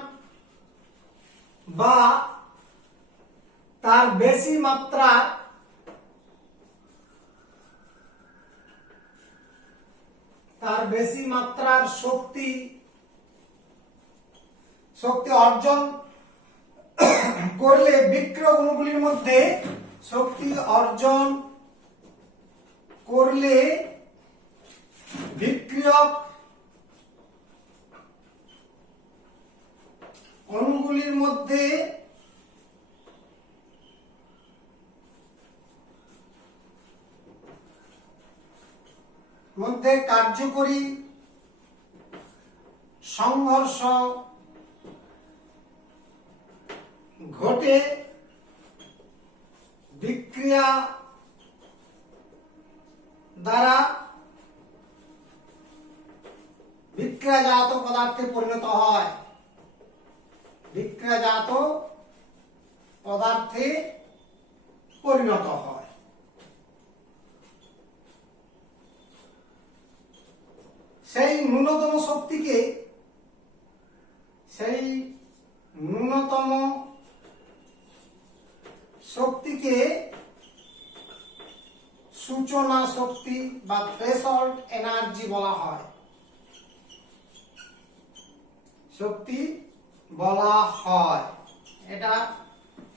বা তার বেশি মাত্রা মাত্রার শক্তি অর্জন করলে বিক্রিয়ক অণুগুলির মধ্যে শক্তি অর্জন করলে বিক্রিয়ক অণুগুলির মধ্যে কার্যকরী সংঘর্ষ ঘটে বিক্রিয়া দ্বারা বিক্রিয়াজাত পদার্থে পরিণত হয়। বিক্রিয়াজাত পদার্থে পরিণত হয়। সেই ন্যূনতম শক্তিকে সূচনা শক্তি বা থ্রেশহোল্ড এনার্জি বলা হয়। এটা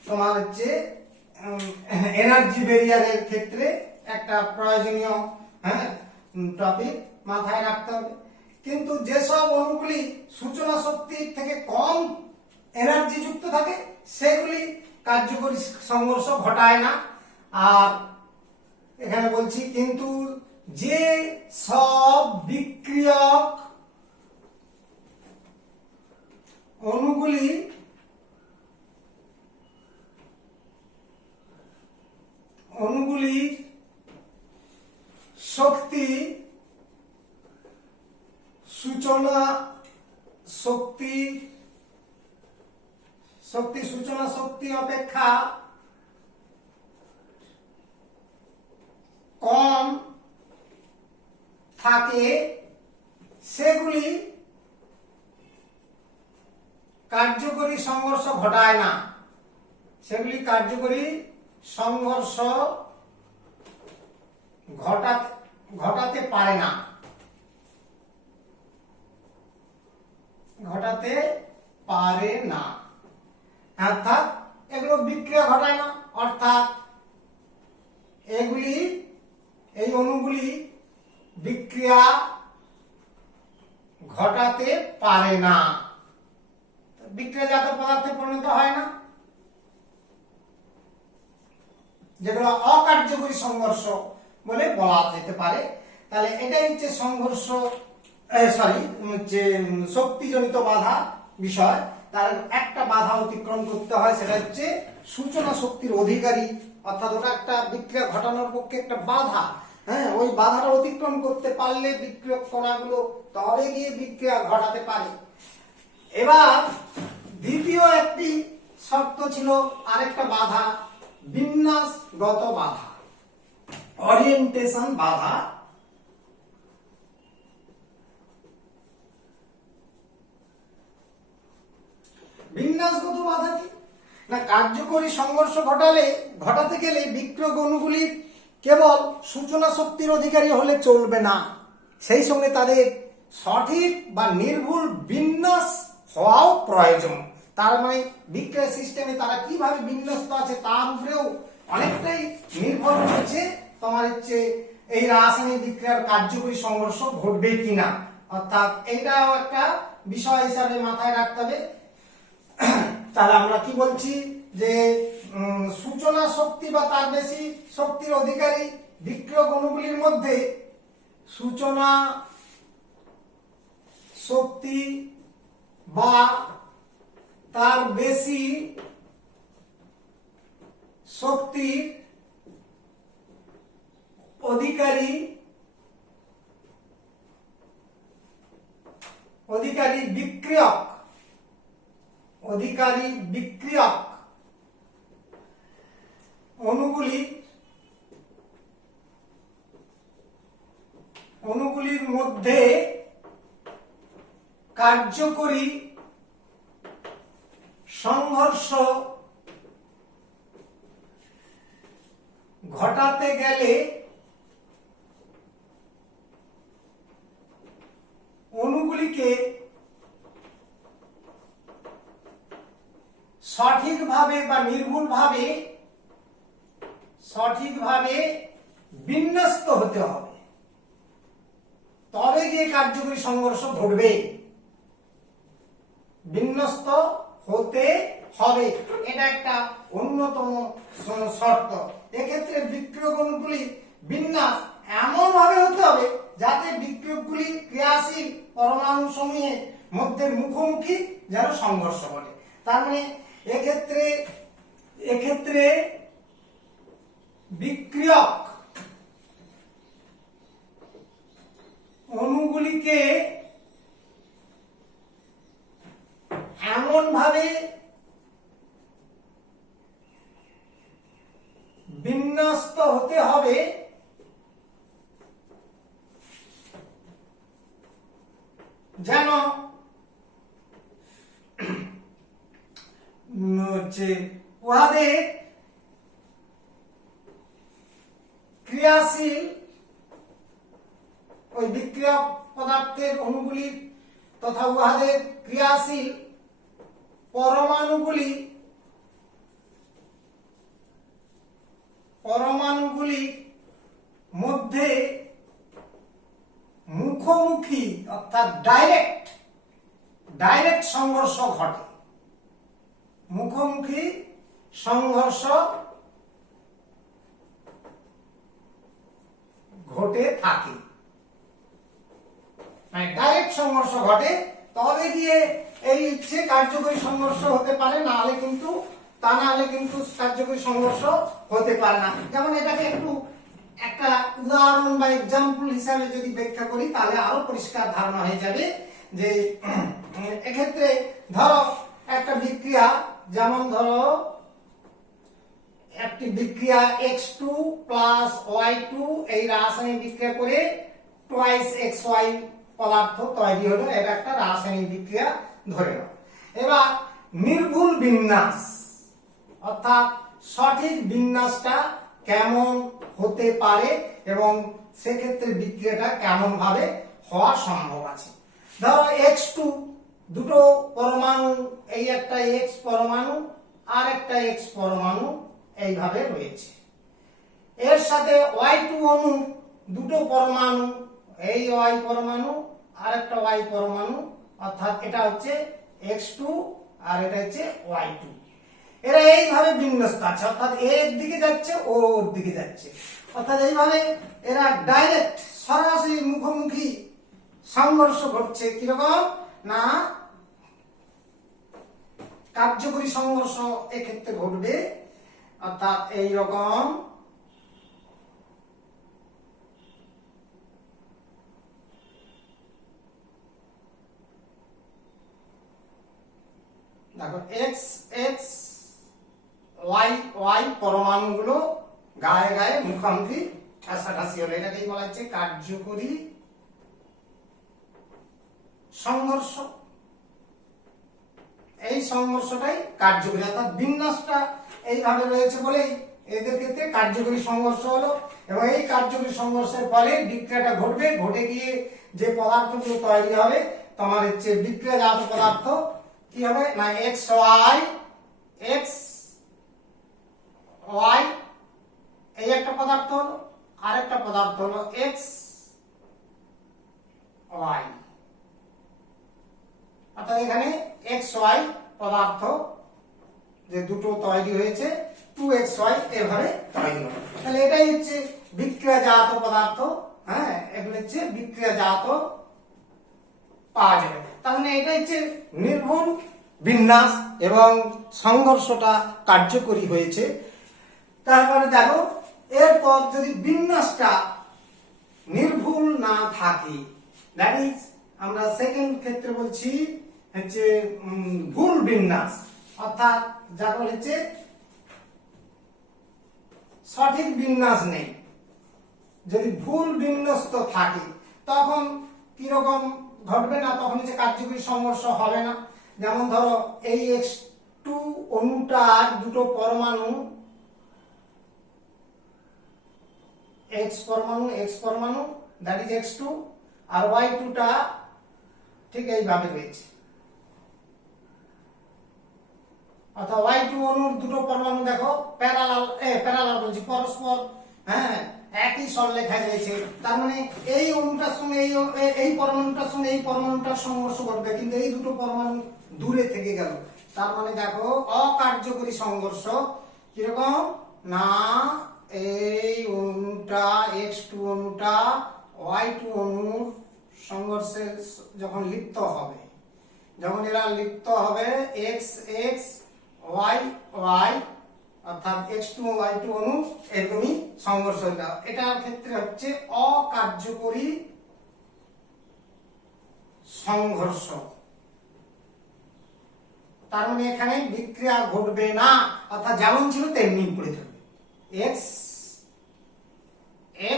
তোমার হচ্ছে এনার্জি ব্যারিয়ারের ক্ষেত্রে একটা প্রয়োজনীয় টপিক, মাথায় রাখতে হবে। কিন্তু যেসব অণুগুলি সূচনা শক্তির থেকে কম এনার্জি যুক্ত থাকে সেগুলি কার্যকরী সংঘর্ষ ঘটায় না। আর এখানে বলছি কিন্তু যে সব বিক্রিয়ক অণুগুলি শক্তি সূচনা শক্তি অপেক্ষা কম থাকে সেগুলি কার্যকরী সংঘর্ষ ঘটায় না। সেগুলি কার্যকরী সংঘর্ষ ঘটাতে পারে না। অর্থাৎ এগুলো বিক্রিয়া ঘটায় না, অর্থাৎ এই অণুগুলি বিক্রিয়া ঘটাতে পারে না, বিক্রিয়াজাত পদার্থে পরিণত হয় না, যেগুলো অকার্যকরী সংঘর্ষ বলে বলা যেতে পারে। তাহলে এটাই হচ্ছে শক্তিজনিত বাধা বিষয়। তার একটা বাধা অতিক্রম করতে হয়, সেটা হচ্ছে সূচনা শক্তির অধিকারী, অর্থাৎ ওটা একটা বিক্রিয়া ঘটানোর পক্ষে একটা বাধা। ওই বাধাটা অতিক্রম করতে পারলে বিক্রিয়ক কণাগুলো তবে গিয়ে বিক্রিয়া ঘটাতে পারে। এবার দ্বিতীয় একটি শর্ত ছিল, আরেকটা বাধা, বিন্যাসগত বাধা, ওরিয়েন্টেশন বাধা। বিন্যাসগত বাধা কি না, কার্যকরী সংঘর্ষ ঘটাতে গেলে বিক্রিয়ক অণুগুলির কেবল সূচনা শক্তির অধিকারী হলে চলবে না, সেই সঙ্গে তাদের সঠিক বা নির্ভুল বিন্যাস হওয়াও প্রয়োজন। তার মানে বিক্রিয়া সিস্টেমে তারা কিভাবে বিন্যস্ত আছে তার উপরেও অনেকটাই নির্ভর করছে তোমার হচ্ছে এই রাসায়নিক বিক্রিয়ার কার্যকরী সংঘর্ষ ঘটবে কিনা। অর্থাৎ এইটাও একটা বিষয় হিসাবে মাথায় রাখতে হবে। তাহলে আমরা কি বলছি যে সূচনা শক্তি বা তার বেশি শক্তির অধিকারী বিক্রিয়ক অণুগুলির মধ্যে সূচনা শক্তি বা তার বেশি শক্তির অধিকারী বিক্রিয়ক, অধিকারী বিক্রিয়ক অণুগুলির মধ্যে কার্যকরী সংঘর্ষ ঘটাতে গেলে অণুগুলিকে সঠিকভাবে বা নির্ভুলভাবে বিন্যস্ত হতে হবে, তবে গিয়ে কার্যকরী সংঘর্ষ ঘটবে। বিন্যস্ত হতে হবে, এটা একটা অন্যতম শর্ত। এক্ষেত্রে বিক্রিয়ক অণুগুলি বিন্যাস এমন ভাবে হতে হবে যাতে বিক্রিয়কগুলি ক্রিয়াশীল পরমাণু সমূহের মধ্যে মুখোমুখি যেন সংঘর্ষ ঘটে। তার মানে এক্ষেত্রে বিক্রিয়ক অণুগুলিকে এমন ভাবে বিন্যস্ত হতে হবে যেন উহাদের ক্রিয়াশীল ওই বিক্রিয়ক পদার্থের অণুগুলির তথা উহাদের ক্রিয়াশীল পরমাণুগুলি মধ্যে মুখোমুখি অর্থাৎ ডাইরেক্ট সংঘর্ষ ঘটে, মুখোমুখি সংঘর্ষ ঘটে থাকে, মানে ডাইরেক্ট সংঘর্ষ ঘটে, তবে গিয়ে এই হচ্ছে কার্যকরী সংঘর্ষ হতে পারে, না হলে কিন্তু কার্যকরী সংঘর্ষ হতে পারে না। যেমন এটাকে একটু একটা উদাহরণ বা এক্সাম্পল হিসাবে যদি ব্যাখ্যা করি তাহলে আরো পরিষ্কার ধারণা হয়ে যাবে। যে এক্ষেত্রে ধরো একটা বিক্রিয়া, যেমন ধরো একটি বিক্রিয়া X2 প্লাস Y2 এই রাসায়নিক বিক্রিয়া করে টুয়াইস XY পদার্থ তৈরি হলো, এটা একটা রাসায়নিক বিক্রিয়া ধরে নাও। এবার নির্ভুল বিন্যাস অর্থাৎ সঠিক বিন্যাসটা কেমন হতে পারে এবং সেক্ষেত্রে বিক্রিয়াটা কেমন ভাবে হওয়া সম্ভব আছে। ধরো X2 দুটো পরমাণু, এই একটা X পরমাণু আর একটা X পরমাণু এইভাবে রয়েছে, এর সাথে Y2 অণু দুটো পরমাণু, এই Y পরমাণু আর একটা Y পরমাণু, অর্থাৎ এটা হচ্ছে X2 আর এটা হচ্ছে Y2। এরা এইভাবে বিন্যস্ত আছে, অর্থাৎ এর দিকে যাচ্ছে ও ওর দিকে যাচ্ছে, অর্থাৎ এইভাবে এরা ডাইরেক্ট সরাসরি মুখোমুখি সংঘর্ষ ঘটছে। কিরকম না, কার্যকরী সংঘর্ষ এক্ষেত্রে ঘটবে, অর্থাৎ এই রকম দেখো X Y পরমাণুগুলো গায়ে গায়ে মুখোমুখি ঠাসাঠাসি হলো, এটাকেই বলা হচ্ছে কার্যকরী সংঘর্ষ। এই সংঘর্ষটাই কার্যকরী, অর্থাৎ বিন্যাসটা এইভাবে রয়েছে বলেই এদের ক্ষেত্রে কার্যকরী সংঘর্ষ হলো। এবং এই কার্যকরী সংঘর্ষের ফলে বিক্রিয়াটা ঘটবে, ঘটে গিয়ে যে পদার্থগুলো তৈরি হবে তোমার হচ্ছে বিক্রিয়াজাত পদার্থ কি হবে না, XY এই একটা পদার্থ হলো, আর একটা পদার্থ হলো XY, অর্থাৎ এখানে XY পদার্থ যে দুটো তৈরি হয়েছে 2XY এভাবে তৈরি হবে। তাহলে এটাই হচ্ছে বিক্রিয়াজাত পদার্থ। হ্যাঁ, এগুলো হচ্ছে বিক্রিয়াজাত পাওয়া যাবে। তার মানে এটা হচ্ছে নির্ভুল বিন্যাস এবং সংঘর্ষটা কার্যকরী হয়েছে। তারপরে দেখো, এরপর যদি বিন্যাসটা নির্ভুল না থাকে, দ্যাট ইজ আমরা সেকেন্ড ক্ষেত্রে বলছি হচ্ছে ভুল বিন্যাস, অর্থাৎ যাকে হচ্ছে সঠিক বিন্যাস নেই। যদি ভুল বিন্যস্ত থাকে তখন কিরকম ঘটবে না, তখন হচ্ছে কার্যকরী সংঘর্ষ হবে না। যেমন ধরো এই X2 অণুটার দুটো পরমাণু X পরমাণু that is X2 R Y2 টা ঠিক এইভাবে রয়েছে, অর্থাৎ Y2 অণুর দুটো পরমাণু দেখো প্যারালাল বলছি পরস্পর, হ্যাঁ একই সরলরেখায় রয়েছে। তার মানে এই অণুটার সঙ্গে এই পরমাণুটার সঙ্গে এই পরমাণুটার সংঘর্ষ ঘটবে, কিন্তু এই দুটো পরমাণু দূরে থেকে গেল। তার মানে দেখো অকার্যকরী সংঘর্ষ কিরকম না, এই অণুটা X2 অণুটা Y2 অণুর সংঘর্ষে যখন লিপ্ত হবে, যখন এরা লিপ্ত হবে X X Y Y অর্থাৎ X2 Y2 অণু এরকমই সংঘর্ষ হইতে হবে। এটার ক্ষেত্রে হচ্ছে অকার্যকরী সংঘর্ষ। তার মানে এখানে বিক্রিয়া ঘটবে না, অর্থাৎ যেমন ছিল তেমনি পড়ে থাকবে। X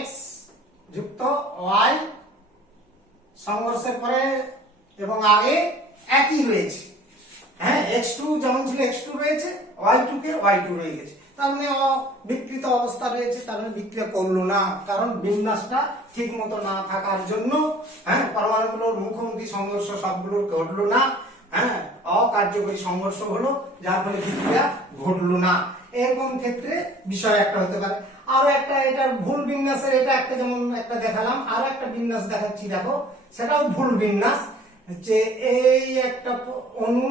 X যুক্ত Y সংঘর্ষের পরে এবং আগে একই রয়েছে, হ্যাঁ X2 যেমন ছিল X2 রয়েছে, Y2 কে Y2 রয়ে গেছে। তার মানে বিকৃত অবস্থা রয়েছে, তার মানে বিক্রিয়া করলো না, কারণ বিন্যাসটা ঠিক মতো না থাকার জন্য হ্যাঁ পরমাণুগুলোর মুখোমুখি সংঘর্ষ সবগুলোর ঘটলো না, হ্যাঁ অকার্যকরী সংঘর্ষ হলো, যার ফলে বিক্রিয়া ঘটলো না। এরকম ক্ষেত্রে বিষয় একটা হতে পারে। আরো একটা এটার ভুল বিন্যাসের এটা একটা যেমন একটা দেখালাম, আরো একটা বিন্যাস দেখাচ্ছি দেখো, সেটাও ভুল বিন্যাস। যে এই একটা অণু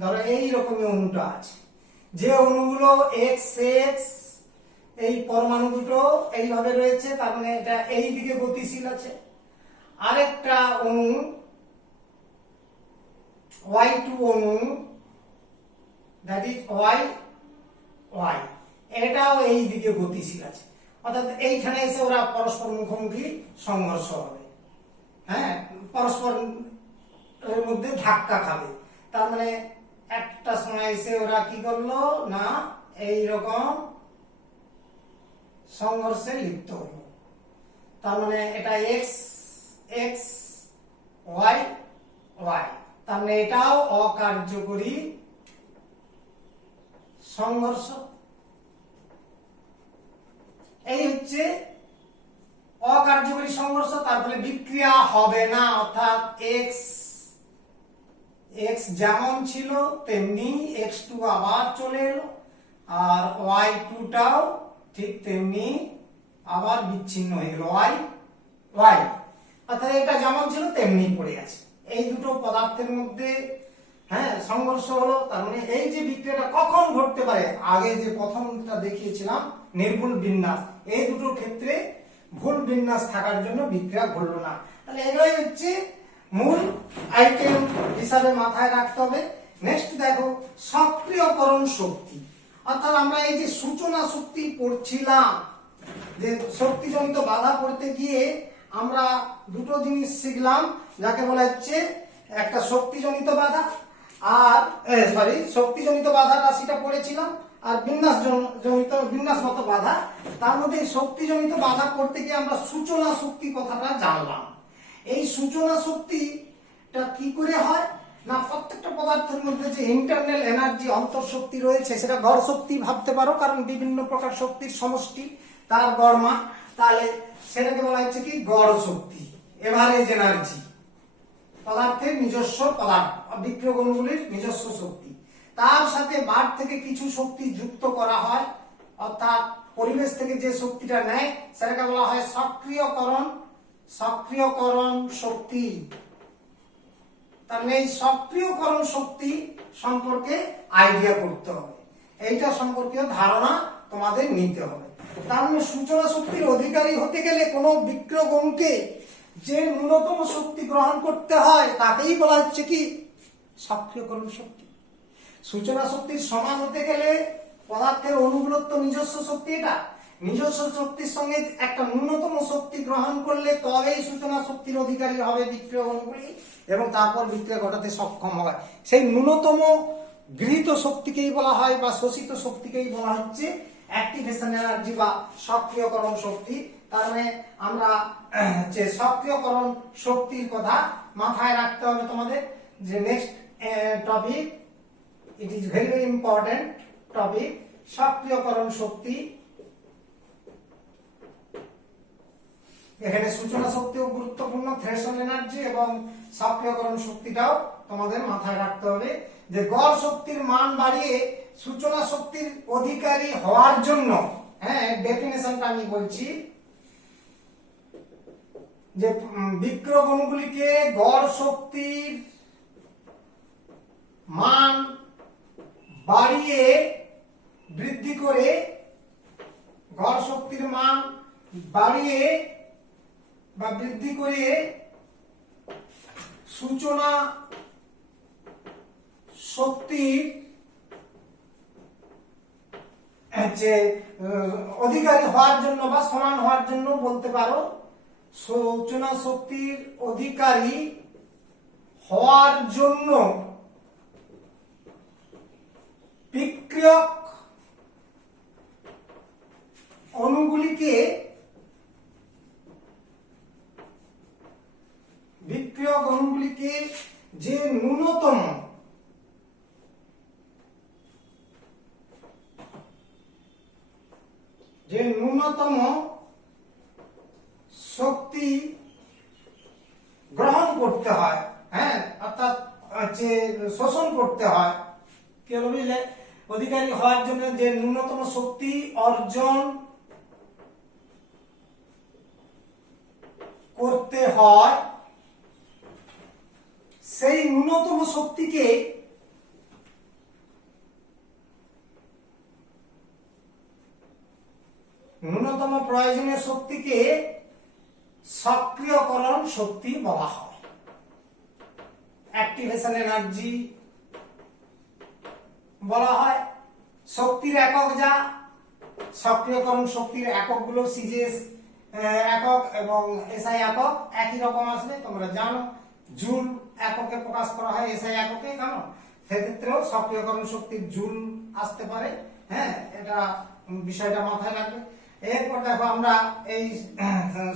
ধরো এই রকমের অণুটা আছে, যে অণুগুলো X X এই পরমাণু দুটো এইভাবে রয়েছে, তার মানে এটা এই দিকে গতিশীল আছে। আরেকটা অণু Y2 অণু দ্যাট ইজ Y Y এটাও এই দিকে গতিশীল আছে, অর্থাৎ এইখানে এসে ওরা পরস্পর মুখোমুখি সংঘর্ষ হবে, হ্যাঁ পরস্পর এর মধ্যে ধাক্কা খাবে। তার মানে একটা সময় এসে ওরা কি করলো না এই রকম সংঘর্ষে লিপ্ত হলো। তার মানে এটা X X Y Y, তার মানে এটাও অকার্যকরী সংঘর্ষ। এই হচ্ছে অকার্যকরী সংঘর্ষ, তার ফলে বিক্রিয়া হবে না, অর্থাৎ X X যেমন ছিল তেমনি X2 আবার চলে এলো, আর Y2 টাও ঠিক তেমনি আবার বিচ্ছিন্ন হয়ে গেল Y Y, অর্থাৎ এটা যেমন ছিল তেমনি পড়ে আছে। এই দুটো পদার্থের মধ্যে হ্যাঁ সংঘর্ষ হলো, তার মানে এই যে বিক্রিয়াটা কখন ঘটতে পারে, আগে যে প্রথমটা দেখিয়েছিলাম নির্ভুল বিন্যাস, এই দুটোর ক্ষেত্রে ভুল বিন্যাস থাকার জন্য বিক্রিয়া ঘটলো না। তাহলে এগুলোই হচ্ছে মূল আইটেম হিসাবে মাথায় রাখতে হবে। নেক্সট দেখো সক্রিয়করণ শক্তি, অর্থাৎ আমরা এই যে সূচনা শক্তি পড়ছিলাম, যে শক্তিজনিত বাধা পড়তে গিয়ে আমরা দুটো জিনিস শিখলাম, যাকে বলা হচ্ছে একটা শক্তিজনিত বাধা আর শক্তিজনিত বাধা রাশিটা পড়েছিলাম, আর বিন্যাসগত বাধা। তার মধ্যে শক্তিজনিত বাধা পড়তে গিয়ে আমরা সূচনা শক্তি কথাটা জানলাম। এই সূচনা শক্তিটা কি করে হয় না, প্রত্যেকটা পদার্থের মধ্যে যে ইন্টারনাল এনার্জি অন্তঃশক্তি রয়েছে সেটা গড় শক্তি ভাবতে পারো, কারণ বিভিন্ন প্রকার শক্তির সমষ্টি তার গড় মান, তাহলে সেটাকে বলা হচ্ছে কি গড় শক্তি, এভারেজ এনার্জি, পদার্থের নিজস্ব বিক্রিয়কগুলির নিজস্ব শক্তি। তার সাথে বার থেকে কিছু শক্তি যুক্ত করা হয়, অর্থাৎ পরিবেশ থেকে যে শক্তিটা নেয় সেটাকে বলা হয় সক্রিয়করণ শক্তি। তার মানে এই সক্রিয়করণ শক্তি সম্পর্কে আইডিয়া করতে হবে, এইটা সম্পর্কে ধারণা তোমাদের নিতে হবে। তার মানে সূচনা শক্তির অধিকারী হতে গেলে কোনো বিক্রিয়ককে যে ন্যূনতম শক্তি গ্রহণ করতে হয় তাকেই বলা হচ্ছে কি সক্রিয়করণ শক্তি। সূচনা শক্তির সমান হতে গেলে পদার্থের অণুগুলোর তো নিজস্ব শক্তি, এটা নিজস্ব শক্তির সঙ্গে একটা ন্যূনতম শক্তি গ্রহণ করলে তবেই সূচনা শক্তির অধিকারী হবে বিক্রিয়ক অণুগুলি এবং তারপর বিক্রিয়া ঘটাতে সক্ষম হয়। সেই ন্যূনতম গৃহীত শক্তিকেই বলা হয় বা শোষিত শক্তিকেই বলা হচ্ছে অ্যাক্টিভেশন এনার্জি বা সক্রিয়করণ শক্তি। তার মানে আমরা যে সক্রিয়করণ শক্তির কথা মাথায় রাখতে হবে তোমাদের, যে next topic, it is very very important topic, সক্রিয়করণ শক্তি। এখানে সূচনা শক্তিও গুরুত্বপূর্ণ, থ্রেশহোল্ড এনার্জি এবং সক্রিয়করণ শক্তিটাও তোমাদের মাথায় রাখতে হবে। যে গড় শক্তির মান বাড়িয়ে সূচনা শক্তির অধিকারী হওয়ার জন্য, হ্যাঁ ডেফিনেশনটা আমি বলছি, যে বিক্রিয়ক অণুগুলিকে গড় শক্তির মান বাড়িয়ে বৃদ্ধি করে, গড় শক্তির মান বাড়িয়ে বা বৃদ্ধি করে সূচনা শক্তির যে অধিকারী হওয়ার জন্য বা সমান হওয়ার জন্য বলতে পারো, সূচনা শক্তির অধিকারী হওয়ার জন্য বিক্রিয়ক অণুগুলিকে যে ন্যূনতম শক্তি গ্রহণ করতে হয়, হ্যাঁ অর্থাৎ যে শোষণ করতে হয়, কি বুঝলে, অধিকারী হওয়ার জন্য যে ন্যূনতম শক্তি অর্জন করতে হয়, সেই ন্যূনতম শক্তিকে ন্যূনতম প্রয়োজনীয় শক্তিকে সক্রিয়করণ শক্তি বলা হয়। অ্যাক্টিভেশন এনার্জি বলা হয়। শক্তির একক যা, সক্রিয়করণ শক্তির এককগুলো সিজিএস একক এবং এসআই একক একই রকম আসবে, তোমরা জানো। জুল এককে প্রকাশ করা হয়, এসআই এককে, কেন সেক্ষেত্রেও সক্রিয়করণ শক্তির জুল আসতে পারে, হ্যাঁ এটা বিষয়টা মাথায় রাখবে। এরপর দেখো আমরা এই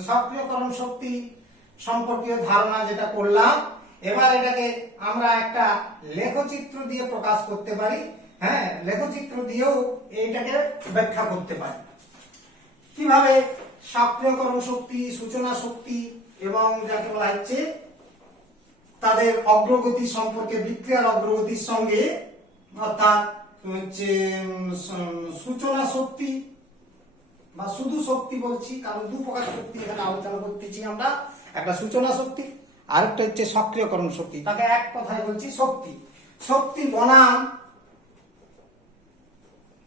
সক্রিয়করণ শক্তি সম্পর্কীয় ধারণা যেটা করলাম, এবার এটাকে আমরা একটা লেখচিত্র দিয়ে প্রকাশ করতে পারি, হ্যাঁ লেখচিত্র দিয়েও এইটাকে ব্যাখ্যা করতে পারি। কিভাবে সক্রিয়করণ শক্তি, সূচনা শক্তি এবং যাকে বলা হচ্ছে তাদের অগ্রগতি সম্পর্কে, বিক্রিয়ার অগ্রগতির সঙ্গে, অর্থাৎ হচ্ছে সূচনা শক্তি বা শুধু শক্তি বলছি কারণ দু প্রকার শক্তি এখানে আলোচনা করতেছি আমরা, একটা সূচনা শক্তি আর একটা হচ্ছে সক্রিয়করণ শক্তি। তাকে এক কথায় বলছি শক্তি। শক্তি বনাম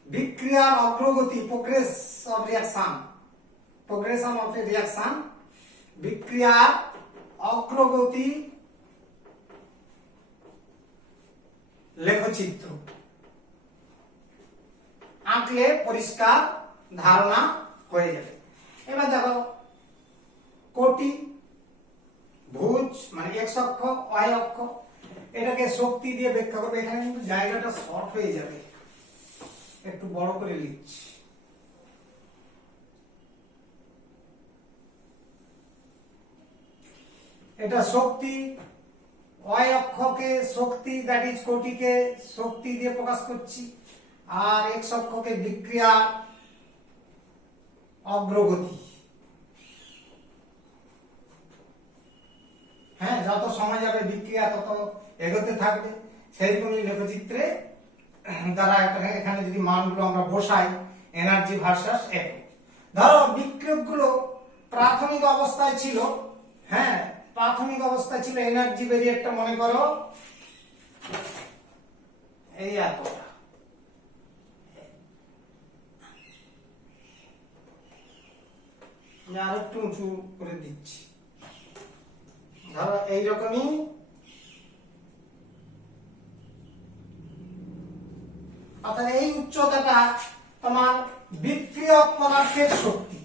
বিক্রিয়ার অগ্রগতি, progress of reaction, progression of A reaction, বিক্রিয়ার অগ্রগতি লেখচিত্র আঁকলে পরিষ্কার ধারণা হয়ে যাবে। এবার দেখো কোটি, ভুজ মানে এক্স অক্ষ, ওয়াই অক্ষ, এটাকে শক্তি দিয়ে ব্যাখ্যা করবে। এখানে কিন্তু জায়গাটা শর্ট হয়ে যাবে, একটু বড় করে লিখছি। এটা শক্তি, ওয়াই অক্ষকে শক্তি দ্যাট ইজ কোটিকে শক্তি দিয়ে প্রকাশ করছি, আর এক্স অক্ষকে বিক্রিয়া অগ্রগতি। হ্যাঁ যত সময় যাবে বিক্রিয়া তত এগোতে থাকবে, সেইরকমই লেখচিত্রে দ্বারা এখানে যদি মানগুলো আমরা বসাই, এনার্জি ভার্সাস একক। ধরো বিক্রিয়কগুলো প্রাথমিক অবস্থায় ছিল, হ্যাঁ প্রাথমিক অবস্থায় ছিল, এনার্জি ভেরিয়েটটা মনে করো এই এতটা, আর একটু উঁচু করে দিচ্ছি, ধরো এইরকমই অর্থাৎ এই উচ্চতাটা তোমার বিক্রিয়ক পদার্থের শক্তি,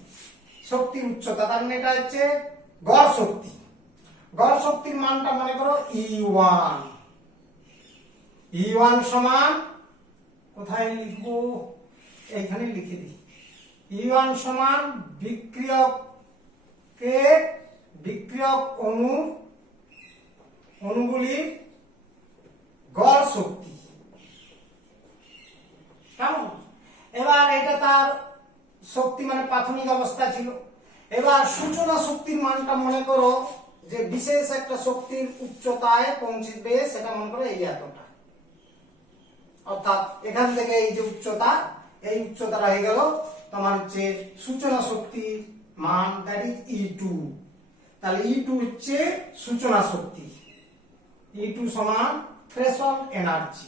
শক্তির উচ্চতা, তার মানে এটা হচ্ছে গড় শক্তি। গড় শক্তির মানটা মনে করো E1। E1 সমান, কোথায় লিখবো, এইখানে লিখে দিই। E1 সমান বিক্রিয়ক অণুগুলির গড় শক্তি। কেমন? এবার এটা তার শক্তি মানে প্রাথমিক অবস্থা ছিল। এবার সূচনা শক্তির মানটা মনে করো যে বিশেষ একটা শক্তির উচ্চতায় পৌঁছবে, সেটা মনে করো এই এতটা। অর্থাৎ এখান থেকে এই যে উচ্চতা, এই উচ্চতাটা হয়ে গেল তোমার হচ্ছে সূচনা শক্তির মান, দ্যাট ইজ E2। তাহলে E2 হচ্ছে সূচনা শক্তি। E2 সমান থ্রেশহোল্ড এনার্জি।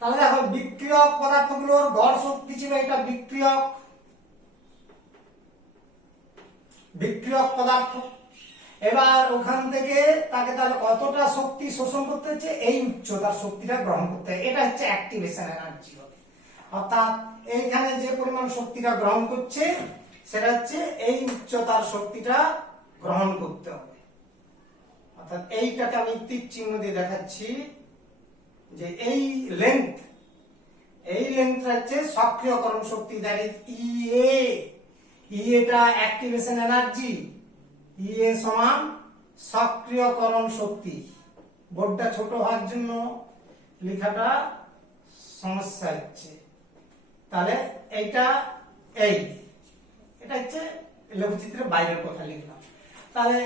তাহলে দেখো বিক্রিয়ক পদার্থগুলোর গড় শক্তি ছিল এটা বিক্রিয়ক পদার্থ। এবার ওখান থেকে তাকে তাহলে কতটা শক্তি শোষণ করতে হচ্ছে, এই উচ্চতার শক্তিটা গ্রহণ করতে হয়। এটা হচ্ছে অ্যাক্টিভেশন এনার্জি হবে। অর্থাৎ এইখানে যে পরিমাণ শক্তিটা গ্রহণ করছে সেটা হচ্ছে এই উচ্চতার শক্তিটা গ্রহণ করতে হবে। অর্থাৎ এইটাকে আমি তীর চিহ্ন দিয়ে দেখাচ্ছি যে এই লেন্থটা হচ্ছে সক্রিয়করণ শক্তি, দ্যাট ইজ EA। এটা অ্যাক্টিভেশন এনার্জি, EA সমান সক্রিয়করণ শক্তি। বোর্ডটা ছোট হওয়ার জন্য লেখাটা সমস্যা হচ্ছে। তাহলে এটা এটা হচ্ছে লেখচিত্রের বাইরের কথা লিখলাম। তাহলে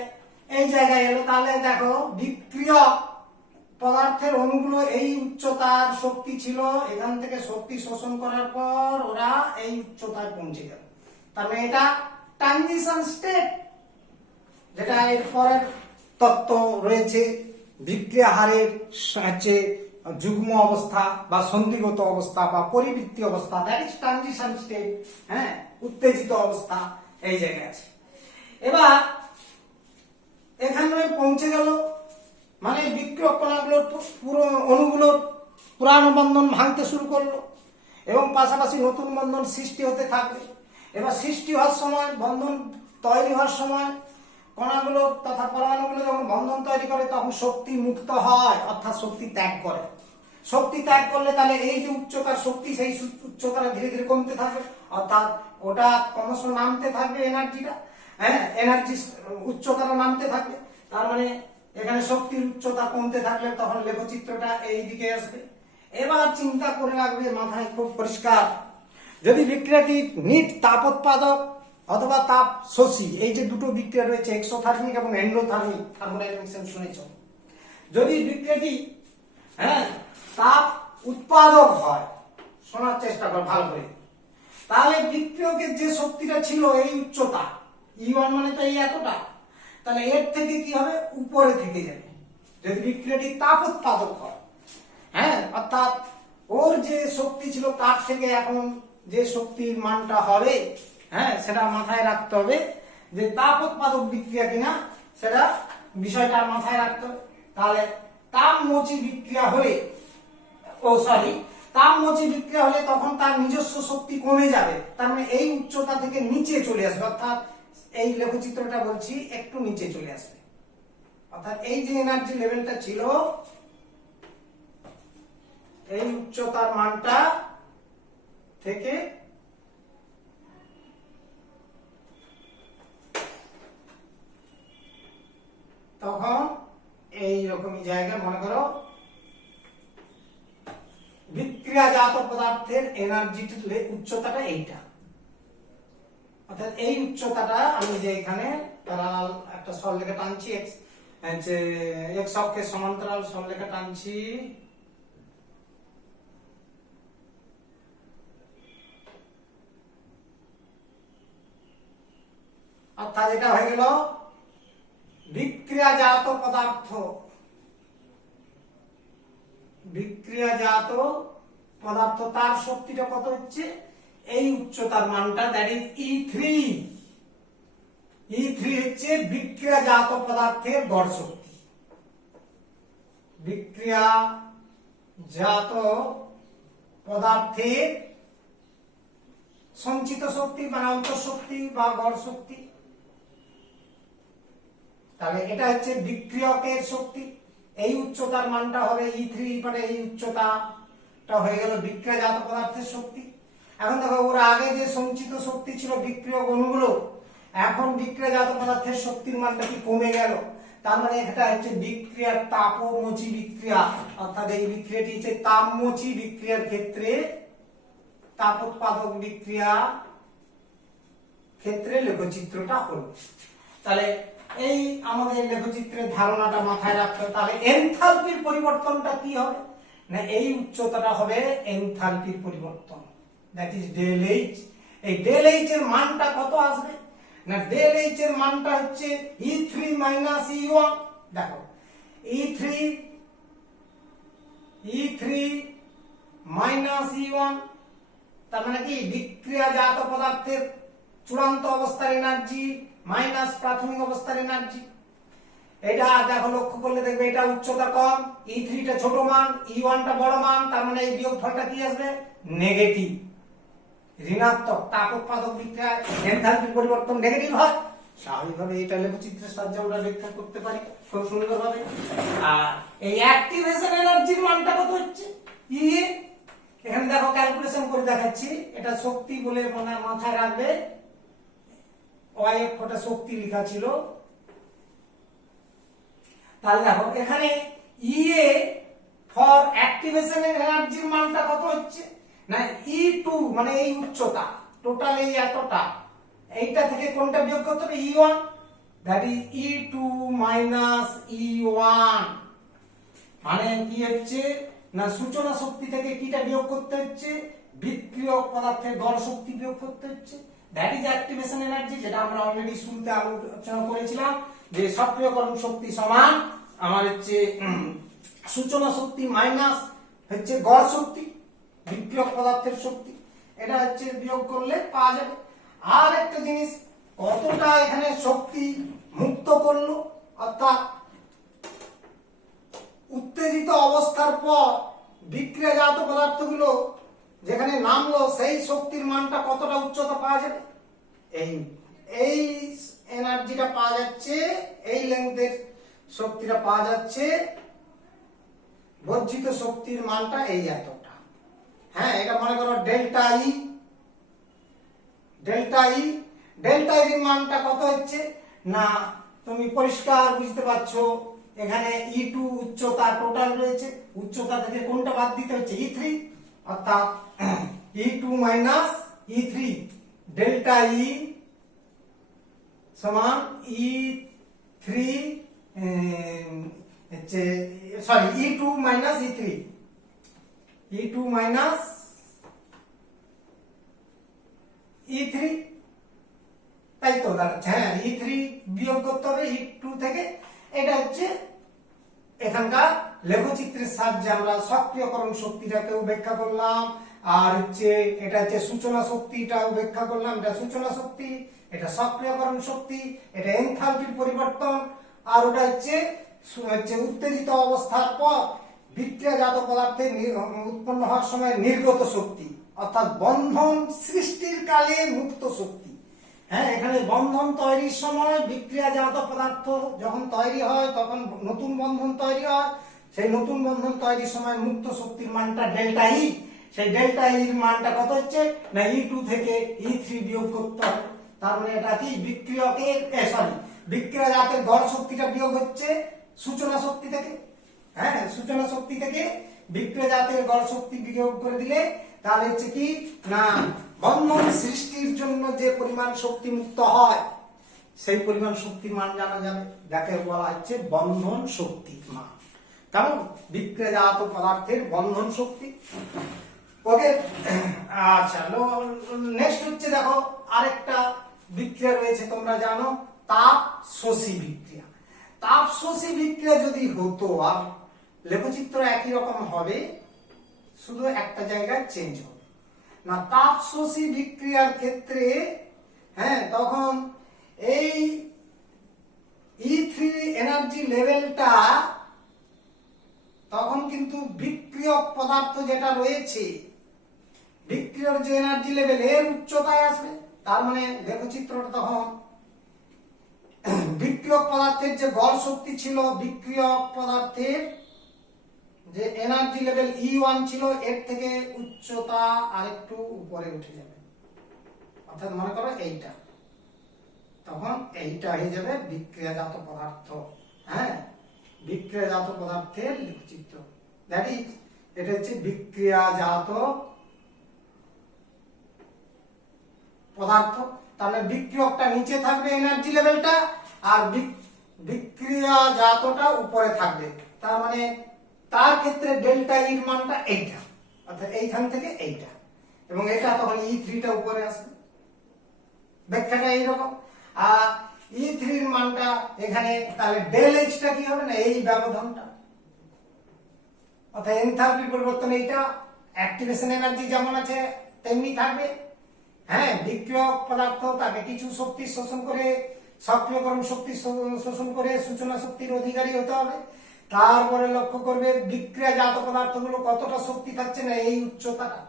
এই জায়গায় এলো। তাহলে দেখো বিক্রিয়ক পদার্থের অণুগুলো এই উচ্চতার শক্তি ছিল, এখান থেকে শক্তি শোষণ করার পর ওরা এই উচ্চতায় পৌঁছে গেল। তার মানে এটা ট্রানজিশন স্টেট, যেটা এর পরের তত্ত্ব রয়েছে বিক্রিয়া হারের হচ্ছে যুগ্ম অবস্থা বা সন্ধিগত অবস্থা বা পরিবৃত্তি অবস্থা, দ্যাট ইজ ট্রানজিশন স্টেট। হ্যাঁ, উত্তেজিত অবস্থা এই জায়গায় আছে। এবার এখানে পৌঁছে গেল, মানে বিক্রিয়ক কণাগুলোর পুরো অণুগুলোর পুরানো বন্ধন ভাঙতে শুরু করলো এবং পাশাপাশি নতুন বন্ধন সৃষ্টি হতে থাকবে। এবার সৃষ্টি হওয়ার সময়, বন্ধন তৈরি হওয়ার সময় কণাগুলো তথা পরমাণুগুলো যখন বন্ধন তৈরি করে তখন শক্তি মুক্ত হয়, অর্থাৎ শক্তি ত্যাগ করে। শক্তি ত্যাগ করলে তাহলে এই যে উচ্চতার শক্তি, সেই উচ্চতাটা ধীরে ধীরে কমতে থাকবে, অর্থাৎ ওটা ক্রমশ নামতে থাকবে এনার্জিটা। হ্যাঁ, এনার্জি উচ্চতাটা নামতে থাকবে। তার মানে এখানে শক্তির উচ্চতা কমতে থাকলে তখন লেখচিত্রটা এই দিকে আসবে। এবার চিন্তা করে রাখবে মাথায় খুব পরিষ্কার, যদি বিক্রিয়াটি নিট তাপোৎপাদক অথবা তাপ শোষী, এই যে দুটো বিক্রিয়া রয়েছে এক্সোথার্মিক এবং এন্ডোথার্মিক, থার্মোডাইনামিক্স শুনেছ, যদি বিক্রিয়াটি তাপ উৎপাদক হয়, শোনার চেষ্টা কর ভালো করে, তাহলে বিক্রিয়কের যে শক্তিটা ছিল এই উচ্চতা E1 মানে তো এই এতটা, তাহলে এর থেকে কি হবে, উপরে থেকে যাবে যদি বিক্রিয়াটি তাপ উৎপাদক হয়। হ্যাঁ, অর্থাৎ ওর যে শক্তি ছিল তার থেকে এখন যে শক্তির মানটা হবে, হ্যাঁ, সেটা মাথায় রাখতে হবে যে তাপ উৎপাদক বিক্রিয়া কিনা, সেটা বিষয়টা মাথায় রাখতে হবে। তাহলে তাপমোচী বিক্রিয়া হলে তাপমোচী বিক্রিয়া হলে তখন তার নিজস্ব শক্তি কমে যাবে, তার মানে এই উচ্চতা থেকে নিচে চলে আসবে, অর্থাৎ এই লেখচিত্রটা বলছি একটু নিচে চলে আসবে। অর্থাৎ এই যে এনার্জি লেভেলটা ছিল, এই উচ্চতার মানটা থেকে তখন এই রকমই জায়গায় মনে করো বিক্রিয়াজাত পদার্থের এনার্জি উচ্চতাটা এইটা। অর্থাৎ এই উচ্চতাটা আমি যে এখানে প্যারালাল একটা সরলরেখা টানছি, এক্স অক্ষের সমান্তরাল সরলরেখা টানছি, অর্থাৎ এটা হয়ে গেল বিক্রিয়াজাত পদার্থ। বিক্রিয়াজাত পদার্থ তার শক্তিটা কত হচ্ছে, এই উচ্চতার মানটা, দ্যাট ইজ E3। E3 হচ্ছে বিক্রিয়াজাত পদার্থের গড় শক্তি। বিক্রিয়াজাত পদার্থের সঞ্চিত শক্তি মানে অন্তঃশক্তি বা গড় শক্তি। তাহলে এটা হচ্ছে বিক্রিয়কের শক্তি। এই উচ্চতার মানটা হবে E3, মানে এই উচ্চতাটা হয়ে গেল বিক্রিয়াজাত পদার্থের শক্তি। এখন দেখো ওর আগে যে সঞ্চিত শক্তি ছিল বিক্রিয়ক অণুগুলো, এখন বিক্রিয়াজাত পদার্থের শক্তির মানটা কি কমে গেল। তার মানে এটা হচ্ছে বিক্রিয়ার তাপমোচী বিক্রিয়া, অর্থাৎ এই বিক্রিয়াটি হচ্ছে তাপমোচী বিক্রিয়ার ক্ষেত্রে, তাপোৎপাদক বিক্রিয়া ক্ষেত্রে লেখচিত্রটা হলো। তাহলে এই আমাদের লেখচিত্রের ধারণাটা মাথায় রাখতে হবে। তাহলে এনথালপির পরিবর্তনটা কি হবে না, এই উচ্চতাটা হবে এনথালপির পরিবর্তন, দ্যাট ইজ ডেল এইচ। এই ডেল এইচ এর মানটা কত আসবে না, ডেল এইচ এর মানটা হচ্ছে E3 মাইনাস E1। দেখো E3 মাইনাস E1, তার মানে কি বিক্রিয়াজাত পদার্থের চূড়ান্ত অবস্থার এনার্জি মাইনাস প্রাথমিক অবস্থার এনার্জি। এটা দেখো লক্ষ্য করলে দেখবে এটা উচ্চতা কম, E3 টা ছোট মান, E1 টা বড় মান, তার মানে এই বিয়োগফলটা কি আসবে নেগেটিভ, ঋণাত্মক। তাপোৎপাদক বিক্রিয়ায় এনথালপির পরিবর্তন নেগেটিভ হয়, স্বাভাবিকভাবে এটা লেখচিত্রের সাহায্যে আমরা ব্যাখ্যা করতে পারি খুব সুন্দরভাবে। আর এই অ্যাক্টিভেশন এনার্জির মানটা কত হচ্ছে E, এখানে দেখো ক্যালকুলেশন করে দেখাচ্ছি, এটা শক্তি বলে মনে মাথায় রাখবে, ওটা শক্তি লেখা ছিল। তাহলে দেখো এখানে EA ফর অ্যাক্টিভেশন এনার্জির মানটা কত হচ্ছে না, E2 মানে এই উচ্চতা টোটাল এই এতটা, এইটা থেকে কোনটা বিয়োগ করতে হবে E1, that is E2 minus E1, মানে কি হচ্ছে না সূচনা শক্তি থেকে কিটা বিয়োগ করতে হচ্ছে, বিক্রিয়ক পদার্থের গড় শক্তি বিয়োগ করতে হচ্ছে, দ্যাট ইজ অ্যাক্টিভেশন এনার্জি, যেটা আমরা অলরেডি শুরুতে আলোচনা করেছিলাম যে সক্রিয়করণ শক্তি সমান আমার হচ্ছে সূচনা শক্তি মাইনাস হচ্ছে গড় শক্তি বিক্রিয়ক পদার্থের শক্তি, এটা হচ্ছে বিয়োগ করলে পাওয়া যাবে। আর একটা জিনিস, কতটা এখানে শক্তি মুক্ত করলো, অর্থাৎ উত্তেজিত অবস্থার পর বিক্রিয়াজাত পদার্থগুলো যেখানে নামলো সেই শক্তির মানটা কতটা উচ্চতা পাওয়া যাবে, এই এনার্জিটা পাওয়া যাচ্ছে, এই লেন্থের শক্তিটা পাওয়া যাচ্ছে, বর্জিত শক্তির মানটা এই এতটা। হ্যাঁ, এটা মনে করো ডেল্টা ই, ডেল্টা এর মানটা কত হচ্ছে না, তুমি পরিষ্কার বুঝতে পারছো, এখানে E2 উচ্চতা টোটাল রয়েছে, উচ্চতা থেকে কোনটা বাদ দিতে হচ্ছে E3, অর্থাৎ E2 মাইনাস E3, ডেল্টা ই সমান E3 হচ্ছে sorry E2 minus E3, E2 minus E3, তাই তো দাঁড়াচ্ছে। হ্যাঁ, E3 বিয়োগ করতে হবে E2 থেকে, এটা হচ্ছে এখানকার লেখচিত্রের সাহায্যে আমরা সক্রিয়করণ শক্তিটাকেও ব্যাখ্যা করলাম, আর হচ্ছে এটা হচ্ছে সূচনা শক্তিটাও ব্যাখ্যা করলাম, এটা সূচনা শক্তি, এটা সক্রিয়করণ শক্তি, এটা এনথালপির পরিবর্তন, আর ওটা হচ্ছে উত্তেজিত অবস্থার পর বিক্রিয়াজাত পদার্থে উৎপন্ন হওয়ার সময় নির্গত শক্তি, অর্থাৎ বন্ধন সৃষ্টির কালে মুক্ত শক্তি। হ্যাঁ, এখানে বন্ধন তৈরির সময় বিক্রিয়াজাত পদার্থ যখন তৈরি হয় তখন নতুন বন্ধন তৈরি হয়, সেই নতুন বন্ধন তৈরির সময় মুক্ত শক্তির মানটা ডেল্টা ই, সেই ডেল্টা ইর মানটা কত হচ্ছে না E2 থেকে E3 বিয়োগ করতে হবে। তার মানে এটা কি বিক্রিয়কের বিক্রিয়াজাতের গড় শক্তিটা বিয়োগ হচ্ছে সূচনা শক্তি থেকে। হ্যাঁ, সূচনা শক্তি থেকে বিক্রিয়াজাতের গড় শক্তি বিয়োগ করে দিলে তাহলে হচ্ছে কি না বন্ধন সৃষ্টির জন্য যে পরিমাণ শক্তি মুক্ত হয় সেই পরিমাণ শক্তির মান জানা যাবে, যাকে বলা হচ্ছে বন্ধন শক্তির মান। কেমন, বিক্রিয়াজাত পদার্থের বন্ধন শক্তি। ওকে, আচ্ছা, নেক্সট হচ্ছে দেখো আরেকটা বিক্রিয়া রয়েছে, তোমরা জানো তাপ শোষী বিক্রিয়া। তাপ শোষী বিক্রিয়া যদি হতো, আর লেখচিত্র একই রকম হবে, শুধু একটা জায়গায় চেঞ্জ হবে না। তাপ শোষী বিক্রিয়ার ক্ষেত্রে হ্যাঁ তখন এই E3 এনার্জি লেভেলটা তখন কিন্তু বিক্রিয়ক পদার্থ যেটা রয়েছে বিক্রিয়র যে এনার্জি লেভেল এর উচ্চতায় আসবে। তার মানে লেখচিত্রটা তখন বিক্রিয়ক পদার্থের যে গড় শক্তি ছিল, বিক্রিয়ক পদার্থের যে এনার্জি লেভেল E1 ছিল, এর থেকে উচ্চতা আরেকটু উপরে উঠে যাবে। অর্থাৎ মনে করো এইটা, তখন এইটা হয়ে যাবে বিক্রিয়াজাত পদার্থ। হ্যাঁ, বিক্রিয়াজাত পদার্থের চিত্র, দ্যাট ইজ এটা হচ্ছে বিক্রিয়াজাত পদার্থ। তাহলে বিক্রিয়কটা নিচে থাকবে এনার্জি লেভেলটা, আর বিক্রিয়াজাতটা উপরে থাকবে। তার মানে তার ক্ষেত্রে ডেল্টা ইর মানটা এইটা, অর্থাৎ এইখান থেকে এইটা, এবং এটা তখন E3টা উপরে আসবে। ব্যাখ্যাটা এইরকম। আর E3 এর মানটা এখানে, তাহলে ডেল এইচটা কি হবে না, এই ব্যবধানটা, অর্থাৎ এনথালপির পরিবর্তন এইটা। অ্যাক্টিভেশন এনার্জি যেমন আছে তেমনি থাকবে। হ্যাঁ, বিক্রিয়ক পদার্থ তাকে কিছু শক্তি শোষণ করে, সক্রিয়করণ শক্তি শোষণ করে সূচনা শক্তির অধিকারী হতে হবে। তারপরে লক্ষ্য করবে বিক্রিয়াজাত পদার্থগুলো কতটা শক্তি থাকছে না, এই উচ্চতাটা,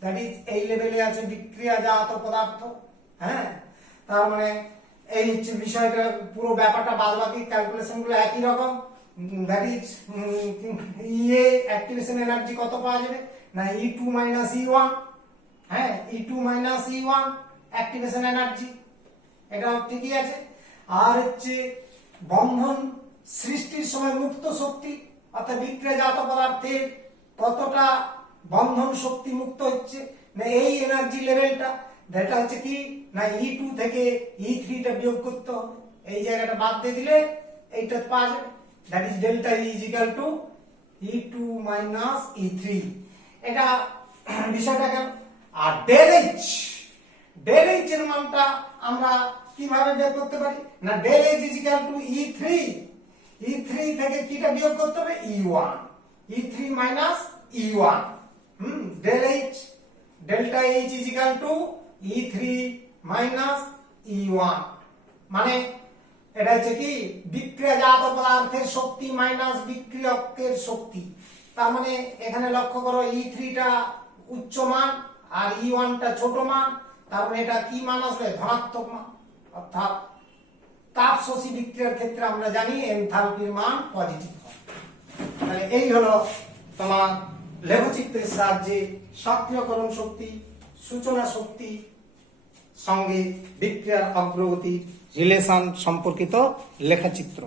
দ্যাট ইজ এই লেভেলে আছে বিক্রিয়াজাত পদার্থ। হ্যাঁ, তার মানে এই হচ্ছে বিষয়টা, পুরো ব্যাপারটা, বাদ বাকি ক্যালকুলেশন গুলো একই রকম। দ্যাট ইজ ইয়ে অ্যাক্টিভেশন এনার্জি কত পাওয়া যাবে না, E2 মাইনাস E1। হ্যাঁ, E2 minus E1 activation energy, এটা ঠিকই আছে। আর হচ্ছে বন্ধন সৃষ্টির সময় মুক্ত শক্তি, অর্থাৎ বিক্রিয়াজাত পদার্থের কতটা বন্ধন শক্তি মুক্ত হচ্ছে না, এই এনার্জি লেভেলটা, যেটা হচ্ছে কি না E2 থেকে E3টা বিয়োগ করতে হবে। এই জায়গাটা বাদ দিয়ে দিলে এইটা পাওয়া যাবে, that is delta E is equal two E2 minus E3। এটা বিষয়টা কেন। আর ডেল এইচ এর মানটা আমরা কিভাবে বের করতে পারি না, del H is equal to E3 থেকে কিটা বিয়োগ করতে হবে, E1, E3 minus E1। Delta H is equal to E3 minus E1, মানে এটা হচ্ছে কি বিক্রিয়াজাত পদার্থের শক্তি মাইনাস বিক্রিয়কের শক্তি। তার মানে এখানে লক্ষ্য করো E3টা উচ্চ মান আর E1টা ছোট মান। তার মানে এটা কি মান আসবে, ধনাত্মক মান। অর্থাৎ তাপশোষী বিক্রিয়ার ক্ষেত্রে আমরা জানি এনথালপির মান পজিটিভ হয়। তাহলে এই হলো তোমার লেখচিত্রের সাহায্যে সক্রিয়করণ শক্তি, সূচনা শক্তি সঙ্গে বিক্রিয়ার অগ্রগতি রিলেশন সম্পর্কিত লেখচিত্র।